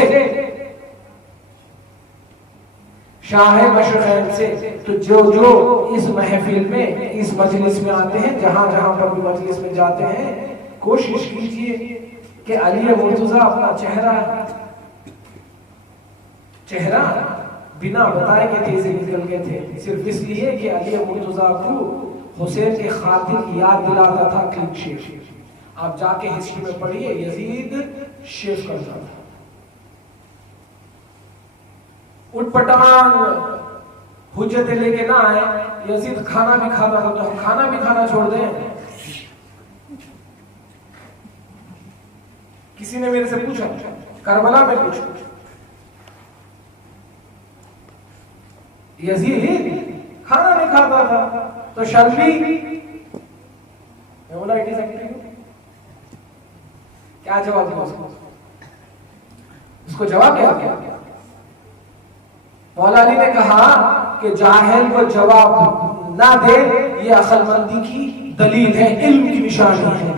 शाह मशरक़ैन से। तो जो जो इस महफिल में, इस मजलिस में आते हैं, जहां जहां पर भी मजलिस में जाते हैं, कोशिश कीजिए कि अली मुर्तज़ा अपना चेहरा बिना बताए के तेजी निकल गए थे, सिर्फ इसलिए कि अली मुर्तज़ा को हुसैन के खातिर याद दिलाता था क्लीन शेव। आप जाके हिस्ट्री में पढ़िए, यजीद शेव करता था, उटपटांग हुज्जतें लेके ना आए। यजीद खाना भी खाता था, तो हम खाना भी खाना छोड़ दें। किसी ने मेरे से पूछा, करबला में पूछा, यजीद खाना नहीं खाता था तो शर्मी, मैं बोला इट इज एक्टिव। क्या जवाब दिया उसको जवाब क्या? मौला अली ने कहा कि जाहिल को जवाब ना दे ये अक्लमंदी की दलील है, इल्म की निशानी है।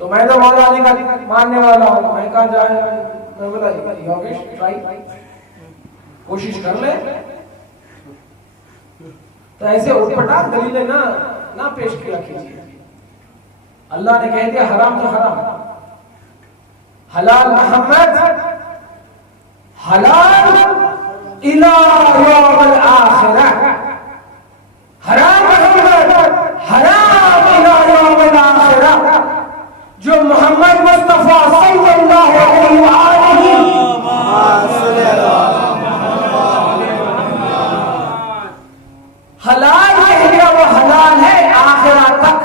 तो मैं तो मौला अली का मानने वाला हूं, मैं कहा जाहिल, मैं बोला योगेश ट्राई, कोशिश कर ले। तो ऐसे उटपटांग दलीलें ना पेश किया कीजिए। अल्लाह ने कह दिया हराम तो हराम, हलाल मोहम्मद, हलाल इला यौमिल आखिरह, हराम मोहम्मद, हराम इला यौमिल आखिरह। जो मोहम्मद मुस्तफा सल्लल्लाहु अलैहि वसल्लम हलाल कह दिया वो हलाल है आखिरत तक,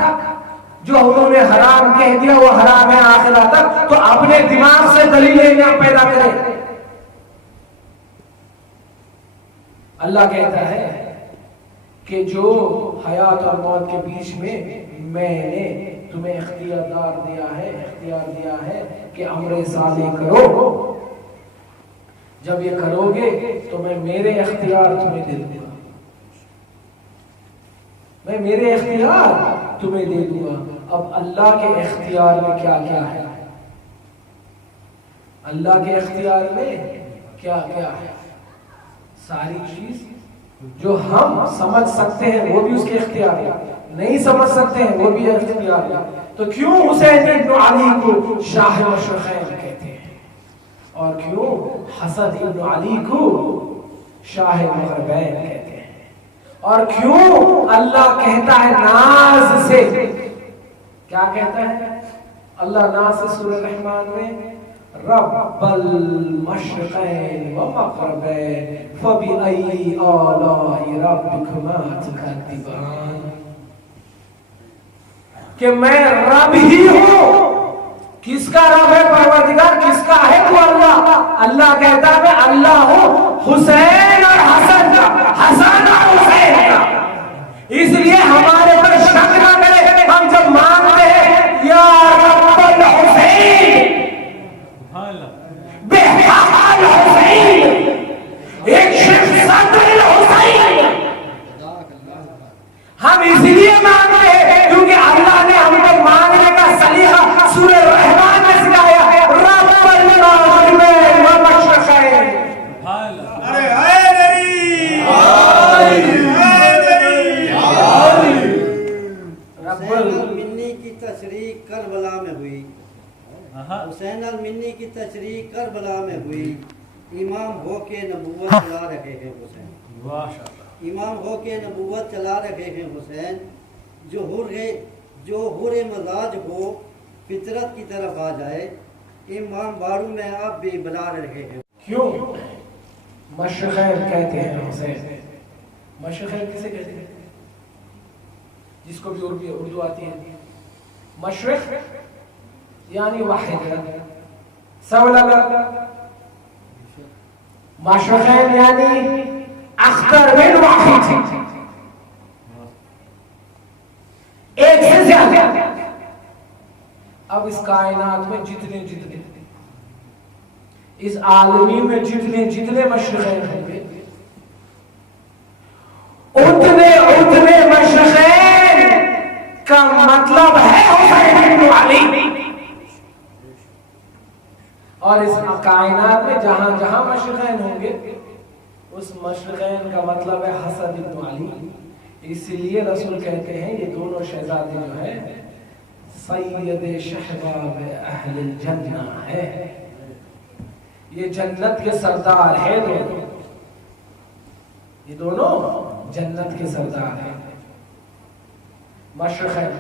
जो उन्होंने हराम कह दिया वो हराम है आखिरत तक। तो अपने दिमाग से दलीलें ना पैदा करें। अल्लाह कहता है कि जो हयात और मौत के बीच में मैंने तुम्हें इख्तियार दिया है कि अमरे साले करो। जब ये करोगे तो मैं मेरे इख्तियार तुम्हें दे दूंगा, मैं मेरे इख्तियार तुम्हें दे दूंगा। अब अल्लाह के इख्तियार में क्या क्या है? अल्लाह के इख्तियार में क्या क्या है? सारी चीज जो हम समझ सकते हैं वो भी उसके इख्तियार है, नहीं समझ सकते हैं वो भी इख्तियार है। तो क्यों हुसैन इब्न अली को शाह मशरक़ैन कहते हैं और क्यों हसन इब्न अली को शाह मग़रिबैन कहते हैं? और क्यों अल्लाह कहता है नाज से, क्या कहता है अल्लाह नाज से सूरह रहमान में, रब्बल मशरिक़ैन व मग़रिबैन फ़बिअय्यि आलाइ रब्बिकुमा तुकज़्ज़िबान, कि मैं रब ही हूं। किसका रब है? परवरदिगार किसका है? वो अल्लाह। अल्लाह कहता है मैं अल्लाह हूं हुसैन और हसन का, हसन और हुसैन का। इसलिए हमारे पर शक ना करे, हम जब मांगते हैं या रब्बल हुसैन बेहक़ हुसैन, एक शिफ सदर हुसैन, इसलिए मांगते हैं क्योंकि अल्लाह ने हमको मांगने का सलीका सूरह रहमान में सिखाया है। रब्बल मशरिक़ैन व मशरिक़ैन। अरे हाय नबी, हाय हुसैन अल मिन्नी की तशरीह करबला में हुई। हुसैन अल मिन्नी की तशरीह करबला में हुई। इमाम हो के नबूवत चला रहे हैं हुसैन। इमाम हो के नबूवत चला रहे हैं हुसैन। जो हुरे मजाज हो फितरत की तरफ आ जाए, इमाम बारू में आप भी बुला रहे हैं। क्यों मशरिक़ैन कहते हैं हुसैन? मशरिक़ैन किसे कहते हैं? जिसको भी उर्दू आती है। मशरिक़ यानी वाहिद, सब लगा। मशरिक़ैन यानी अख्तर बिन वाहिद, एक से ज्यादा। अब इस कायनात में जितने इस आलमी में जितने मशरिक़ैन होंगे, उतने मशरिक़ैन का मतलब है हुसैन बिन अली। और इस कायनात में जहां जहां मशरिक़ैन होंगे, उस मशरिक़ैन का मतलब है हसन इब्न अली। इसलिए रसूल कहते हैं ये दोनों शहजादे जो है सैयद शहबाब अहल जन्ना है, ये जन्नत के सरदार है। ये दोनों जन्नत के सरदार हैं। मशरिक़ैन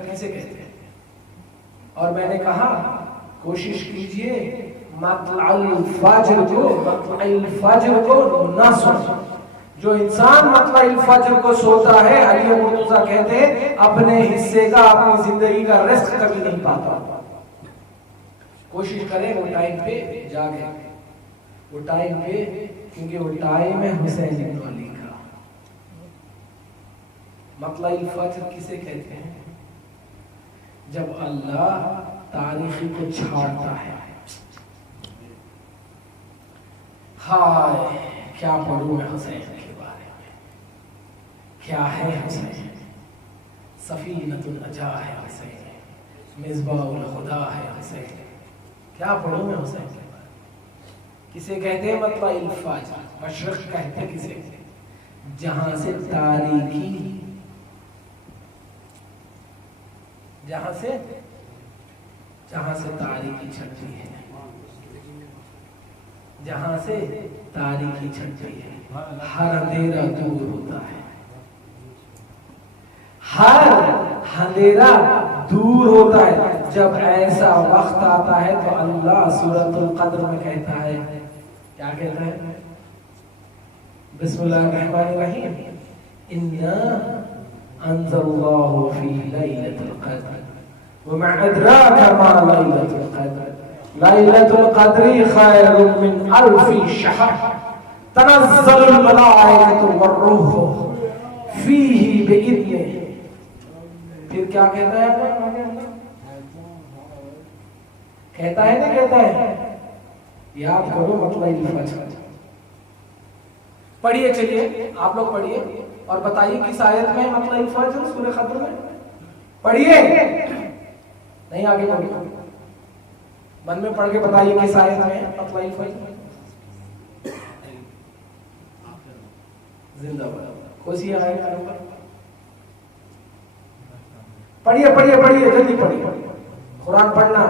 किसे कहते हैं? और मैंने कहा कोशिश कीजिए मतलअल फज्र को ना सुनो। जो इंसान मतलअल फज्र को सोता है, अली मुर्तज़ा कहते हैं अपने हिस्से का, अपनी जिंदगी का रिस्क कभी नहीं पाता। कोशिश करें वो टाइम पे जागे, वो टाइम पे, क्योंकि वो टाइम है हुसैन इब्न अली का। मतलअल फज्र किसे कहते हैं? जब अल्लाह तारीखी को छाड़ता है। हाय क्या पढ़ूं मैं हुसैन के बारे में, क्या है हुसैन? सफीनतुन नजा है हुसैन, मिज़बाहुल खुदा है हुसैन। क्या पढ़ूं मैं हुसैन के बारे में? किसे कहते हैं मतलअल फज्र? मशरिक़ कहते हैं किसे? जहां से तारीखी, जहां से तारीखी छटती है, जहां से तारीखी छटती है, हर अंधेरा दूर होता है। हर अंधेरा दूर होता है। जब ऐसा वक्त आता है तो अल्लाह सूरतुल क़द्र में कहता है, क्या कहता है? बिस्मिल्लाहिर्रहमानिर्रहीम, इन्ना अंज़लनाहु फी लैलतिल क़द्र वमा अदराका मा लैलतुल क़द्र लैलतुल क़द्रि खैरुम मिन अल्फि शहर तनज़्ज़लुल मलाइकतु वर्रूहु फीही बिइज़्निहि। फिर क्या कहता है? कहता है ना, कहता है, याद करो मतलअल फज्र। पढ़िए, चलिए आप लोग पढ़िए और बताइए किस आयत में मतलअल फज्र सूरह क़द्र में? पढ़िए, नहीं आगे पढ़िए, मन में पढ़ के बताइए किस आयत में मतलअल फज्र। जिंदाबाद, कोशिश आयत पढ़िए पढ़िए पढ़िए, जल्दी पढ़िए। कुरान पढ़ना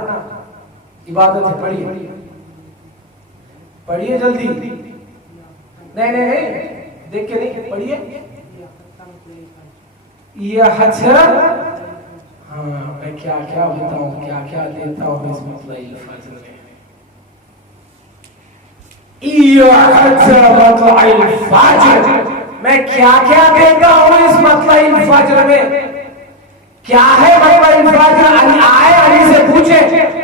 इबादत है, पढ़िए पढ़िए जल्दी। नहीं नहीं नहीं, देख के नहीं, पढ़िए। यह हाँ, मैं क्या क्या बताऊं, क्या क्या देता हूं इस मतलअल फज्र में। मतलअल फज्र, मैं क्या क्या देता हूं इस मतलअल फज्र में। क्या है मतलअल फज्र? अली से पूछे,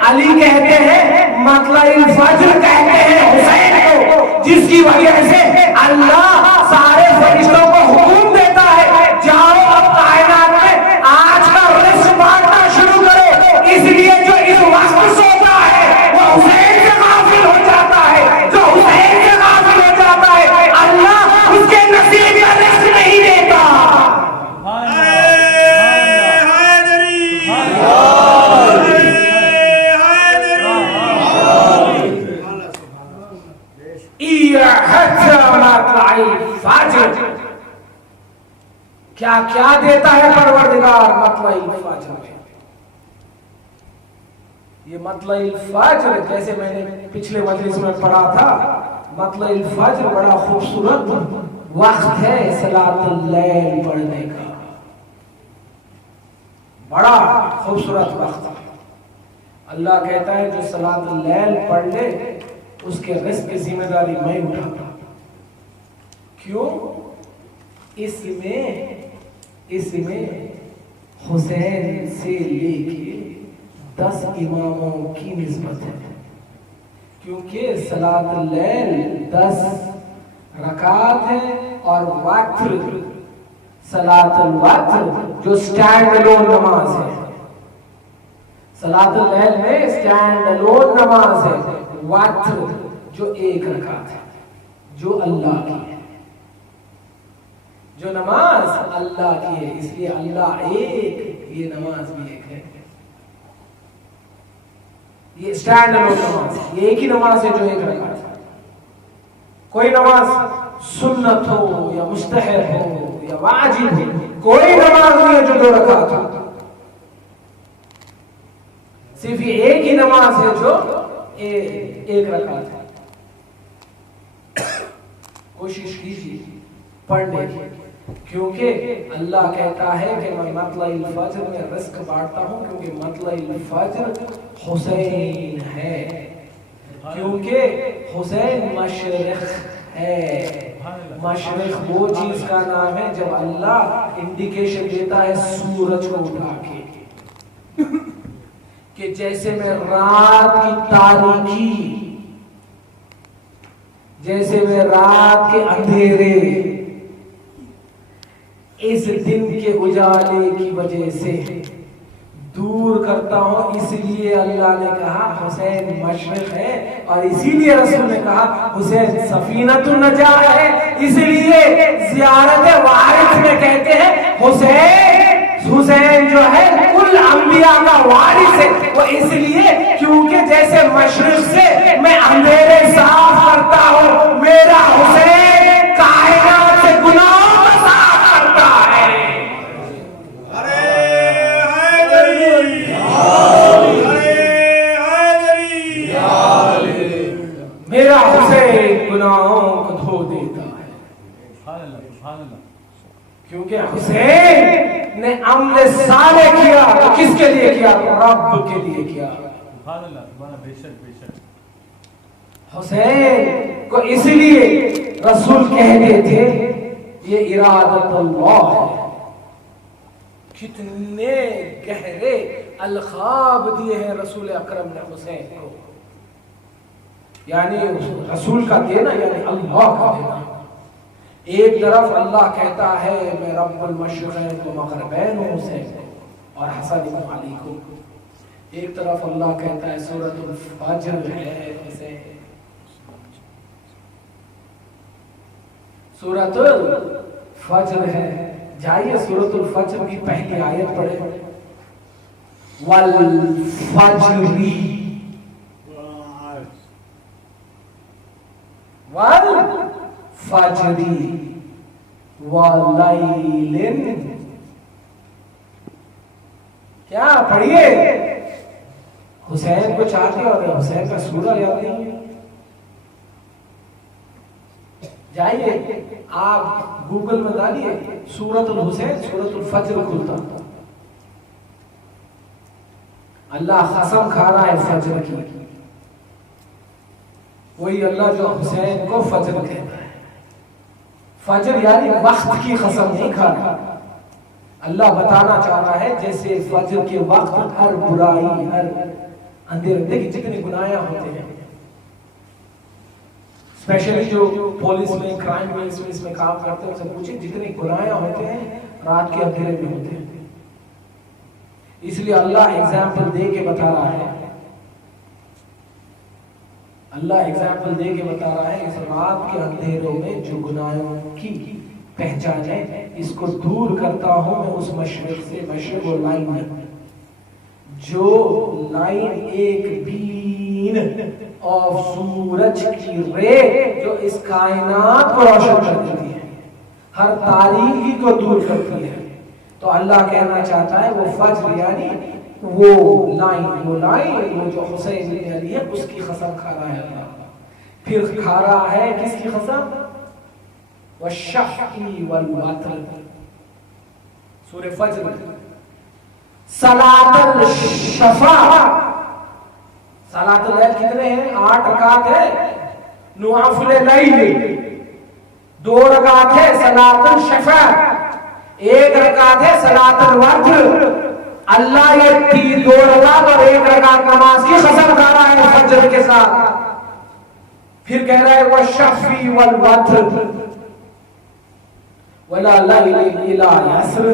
अली कहते हैं मतलअल फज्र कहते हैं हुसैन को, जिसकी वजह से अल्लाह सारे फरिश्तों को हुक्म देता है, जाओ अब कायनात में आज का रिस्क बांटना शुरू करो। इसलिए जो इस वक्त सोता है वो हुसैन से गाफिल हो जाता है, जो हुसैन से गाफिल हो जाता है अल्लाह उसके नसीब का रिस्क नहीं देता। क्या क्या देता है परवरदिगार मतलइल फज्र में। ये मतलइल फज्र, जैसे मैंने पिछले मजलिस में पढ़ा था, मतलइल फज्र बड़ा खूबसूरत वक्त है सलातुल लैल पढ़ने का, बड़ा खूबसूरत वक्त है। अल्लाह कहता है जो सलातुल लैल पढ़ ले उसके रिस्क की जिम्मेदारी मैं उठाता। क्यों? इसमें हुसैन से लेके 10 इमामों की निस्बत है, क्योंकि सलातुल लैल 10 रकात है और वक्र सलातुल वक्र जो स्टैंड अलोन नमाज है। सलातुल लैल में स्टैंड अलोन नमाज है, वक्र जो 1 रकात है, जो अल्लाह की है, जो नमाज अल्लाह की है, इसलिए अल्लाह एक, ये नमाज भी एक है। ये स्टैंड अलोन नमाज, ये एक ही नमाज है जो 1 रकात है। कोई नमाज सुन्नत हो या मुस्तहब हो या वाजिब हो, कोई नमाज नहीं है जो 2 रकात हो। सिर्फ ये एक ही नमाज है जो 1 रकात है। कोशिश कीजिए पढ़ने की, क्योंकि अल्लाह कहता है कि मैं मतलइल फज्र में रिस्क बांटता हूं, क्योंकि मतलइल फज्र हुसैन है, क्योंकि हुसैन मशरिक है। मशरिक वो चीज का नाम है जब अल्लाह इंडिकेशन देता है सूरज को उठा के, कि जैसे मैं रात की तारीकी, जैसे मैं रात के अंधेरे इस दिन के उजाले की वजह से दूर करता हूं, इसलिए अल्लाह ने कहा हुसैन मशरिक है, और इसीलिए रसूल ने कहा हुसैन सफीनतुन नजा है। इसलिए ज़ियारत वारिस में कहते हैं हुसैन जो है कुल अंबिया का वारिस है। वो इसलिए क्योंकि जैसे मशरिक से मैं अंधेरे साफ करता हूं, मेरा हुसैन कायनात से गुनाहों को साफ करता है। मेरा हुसैन गुनाहों को धो देता है, क्योंकि हुसैन ने अमले साले किया तो किसके लिए किया? रब के लिए किया। हुसैन को इसलिए रसूल कहते थे ये इरादतुल्लाह है। कितने गहरे अलखाब दिए हैं रसूल अकरम ने हुसैन को, यानी रसूल का देना यानी अल्लाह का देना। एक तरफ अल्लाह कहता है मैं रब्बुल मशरिक़ैन व मग़रिबैन हूं हुसैन और हसन इब्न अली को, एक तरफ अल्लाह कहता है सूरतुल फज्र है हुसैन। सूरतुल फज्र है, जाइए सूरतुल फज्र की पहली आयत पढ़े, वल फज्री वल फज्री वलैलिन। क्या पढ़िए? हुसैन को चाहते हो तो हुसैन का सूरा याद नहीं है? जाइए आप गूगल में डालिए सूरतुल हुसैन, सूरतुल फज्र खुलता, अल्लाह कसम खा रहा है फज्र की। वही अल्लाह जो हुसैन को फज्र कहता है। फज्र यानी वक्त की कसम नहीं खा रहा, अल्लाह बताना चाह रहा है जैसे फज्र के वक्त हर बुराई, हर अंधेरे, देखिए जितने गुनाह होते हैं, स्पेशली जो पुलिस में, क्राइम में, इसमें काम करते हैं, उनसे पूछिए जितने गुनाह होते हैं रात के अंधेरे में होते हैं। इसलिए अल्लाह एग्जाम्पल दे के बता रहा है, अल्लाह एग्जाम्पल दे के बता रहा है इस रात के अंधेरों में जो गुनाहों की पहचान है, इसको दूर करता हूं मैं उस मशरिक से, मशरिक और लाइन में, जो लाइन एक बीन और सूरज की रे जो इस कायनात को रोशन कर देती है, हर तारीकी को दूर करती है। तो अल्लाह कहना चाहता है वो फज्र यानी वो लाइन वो जो हुसैन इब्न अली है उसकी कसम खा रहा है अल्लाह। फिर खा रहा है किसकी कसम? वश्शफ़ी वल वत्र, सूरह फज्र। सलातुल शफ़ा, सलातुल लैल कितने हैं? 8 रकात है। नवाफिल लैल 2 रकात है। सलातुल शफ़ा 1 रकात है। सलातुल वत्र, अल्लाह ये 2 रकात और 1 रकात नमाज की कसम खा रहा है फज्र के साथ। फिर कह रहा है वश्शफ़ी वल वत्र वला लैल इला यसर।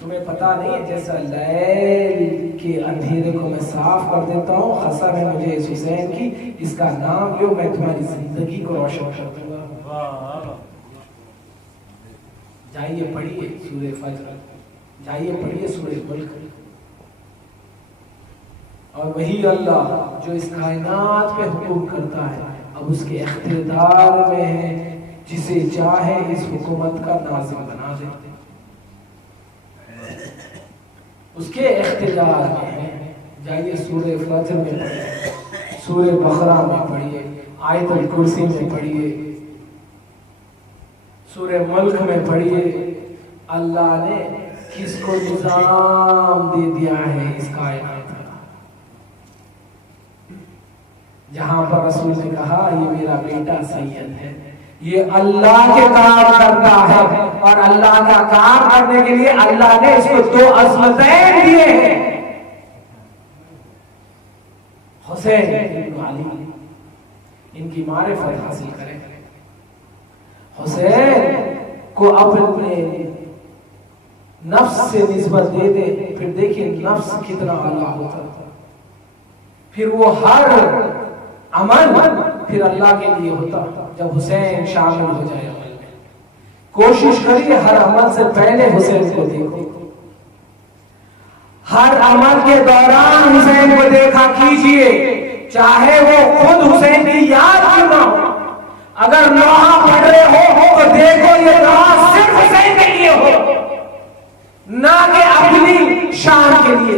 तुम्हें पता नहीं है जैसा लैल के अंधेरे को मैं साफ कर देता हूँ, कसम है मुझे इस हुसैन की, इसका नाम लो मैं तुम्हारी जिंदगी को रोशन कर दूंगा। जाइए पढ़िए सूरह फज्र, जाइए पढ़िए सूरह मुल्क। और वही अल्लाह जो इस कायनात पे हुक्म करता है अब उसके इख्तियार में है, जिसे चाहे इस हुकूमत का नाज़िम बना दे, उसके इख्तियार में है। जाइए सूरह फज्र में पढ़िए, सूरह बकरा में पढ़िए, आयतुल कुर्सी में पढ़िए, सूरह मुल्क में पढ़िए। अल्लाह ने किसको निजाम दे दिया है इस कायनात का, जहां पर रसूल ने कहा ये मेरा बेटा सैयद है, ये अल्लाह के काम करता है। और अल्लाह का काम करने के लिए अल्लाह ने इसको 2 अज़मतैन दिए हैं। हुसैन इब्न अली, इनकी मारिफत हासिल करें। हुसैन को अपने नफ्स से निस्बत दे दे, फिर देखिए नफ्स कितना आला होता था। फिर वो हर अमल फिर अल्लाह के लिए होता। जब हुसैन शामिल हो जाए अमल में, कोशिश करिए हर अमल से पहले हुसैन को देखो, हर अमल के दौरान हुसैन को देखा कीजिए, चाहे वो खुद हुसैन की याद क्यों ना हो। अगर नोहा पढ़ रहे हो तो देखो ये नोहा सिर्फ हुसैन के लिए हो, ना कि अपनी शान के लिए।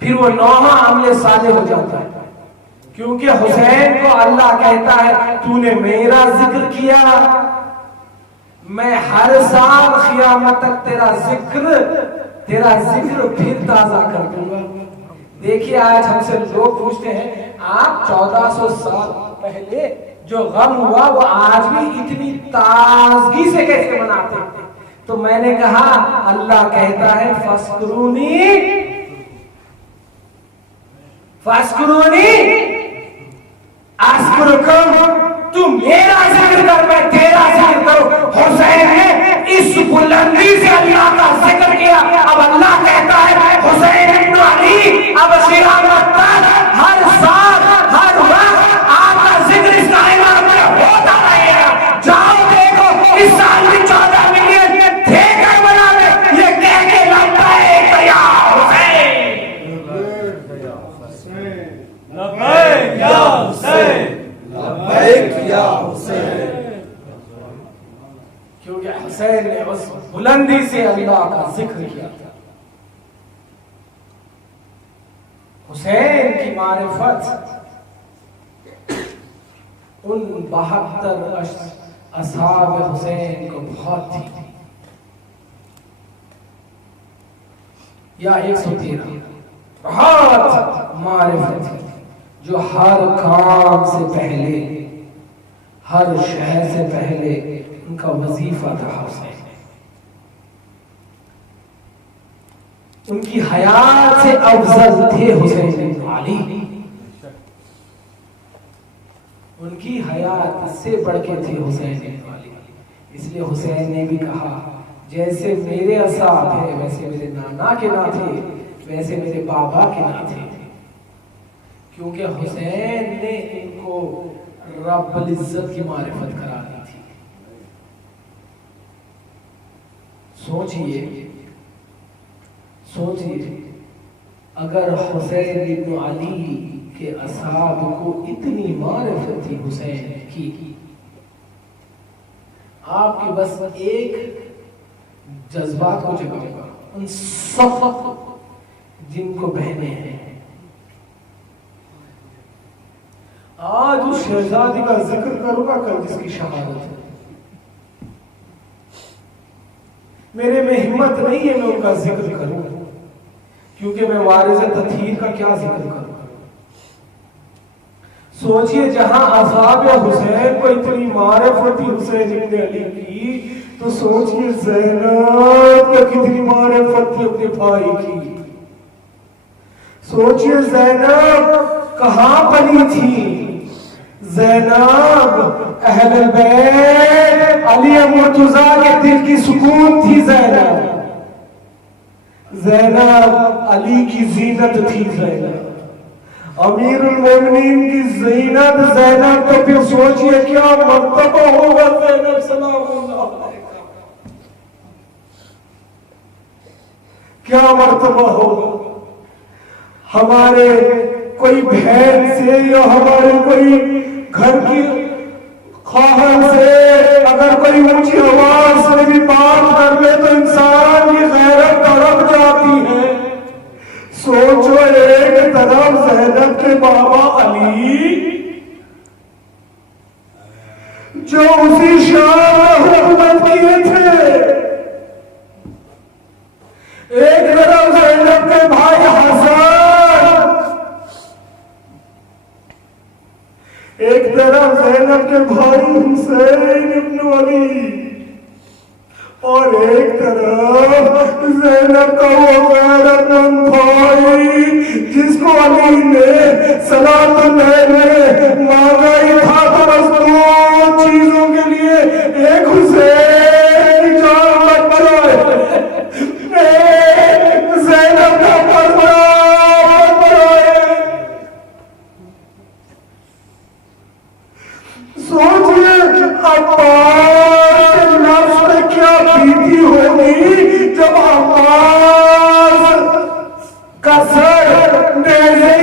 फिर वो नोहा अमले साले हो जाता है, क्योंकि हुसैन को अल्लाह कहता है तूने मेरा जिक्र किया, मैं हर साल क़यामत तक तेरा जिक्र फिर ताजा कर दूंगा। देखिए आज हमसे लोग पूछते हैं आप 1400 साल पहले जो गम हुआ वो आज भी इतनी ताजगी से कैसे मनाते हैं? तो मैंने कहा अल्लाह कहता है फस्कुरूनी अस्कुरुकुम, तू मेरा जिक्र कर मैं तेरा जिक्र करूं। हुसैन ने इस बुलंदी से अल्लाह का जिक्र किया। अब अल्लाह कहता है हुसैन इब्न अली अब क़यामत तक हर साल हर वक्त आपका जिक्र इस कायनात में होता रहेगा। जाओ देखो इस साल भी 14 मिलियन थे करबला में, ये कह के लगता है तैयार लब्बैक या हुसैन, लब्बैक या हुसैन। क्योंकि हुसैन ने उस बुलंदी से अल्लाह का जिक्र किया था। हुसैन की मारिफत उन 72 असहाब हुसैन को बहुत थी, या 113 बहुत मारिफत थी, जो हर काम से पहले हर शहर से पहले उनका वजीफा था हुसैन। उनकी हयात से अफजल थे हुसैन इब्न अली, उनकी हयात से बढ़ के थे हुसैन इब्न अली। इसलिए हुसैन ने भी कहा जैसे मेरे असहाब है वैसे मेरे नाना के ना थे, वैसे मेरे बाबा के ना थे। क्योंकि हुसैन ने इनको रब्बुल इज्जत की मारिफत करा दी थी। सोचिए अगर हुसैन इब्न अली के असहाब को इतनी मारिफत थी हुसैन की, आपके बस एक जज्बात को जगाऊंगा, उन सब जिनको बहने हैं। आज उस शहजादी का जिक्र करूंगा, कल जिसकी शहादत है। मेरे में हिम्मत नहीं है मैं उनका जिक्र करूं, क्योंकि मैं वारिस तथहीर का क्या जिक्र करूं। सोचिए, जहां असहाब हुसैन को इतनी मारिफत थी हुसैन इब्न अली की, तो सोचिए ज़ैनब को कितनी मारिफत थी अपने भाई की। सोचिए ज़ैनब कहां पली थी। ज़ैनब अहले बैत अली मुर्तज़ा के दिल की सुकून थी। ज़ैनब अली की जीनत थी। ज़ैनब अमीरुल मोमिनीन की ज़ीनत ज़ैनब। तो फिर सोचिए क्या मर्तबा होगा ज़ैनब सलामुल्लाह अलैहा, क्या मर्तबा होगा। हमारे कोई बहन से या हमारे कोई घर की खाहन से अगर कोई ऊंची आवाज से भी बात कर ले तो इंसान की गैरत तड़प जाती है। सोचो, एक तरफ ज़ैनब के बाबा अली जो उसी शाम में हुकूमत किए थे, एक तरफ ज़ैनब के भाई हसन, एक तरफ ज़ैनब के भाई हुसैन इब्न अली, और एक तरफ ज़ैनब का वो गैरतमंद भाई जिसको अली ने सलातुल लैल में मांगा ही था तो बस दो चीजों के लिए, एक हुसैन की जान मत बचाए, एक ज़ैनब का पर्दा मत बचाए। सोचिए अब्बास के नफ्स में क्या बीती होगी जब अब्बास का सर नेज़े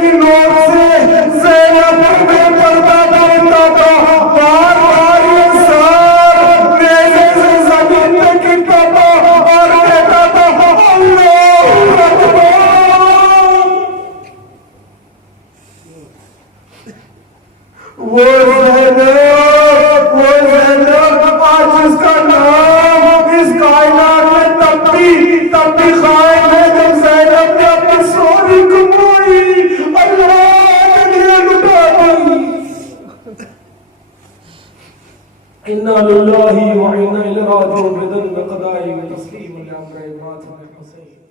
की नोक से ज़ैनब में पर्दा डालता था। बार बार ये सर नेज़े से जमीन में गिरता था और कहता था अल्लाहू अकबर। वो ज़ैनब आज जिसका नाम इस कायनात में तब भी कायम है, जब ज़ैनब ने अपनी सोनी कमाई अल्लाह के लिए लुटा दी। इन्ना लिल्लाहि व इन्ना इलैहि राजिऊन। बिदन क़दाई व तस्लीम अल-अम्र हुसैन।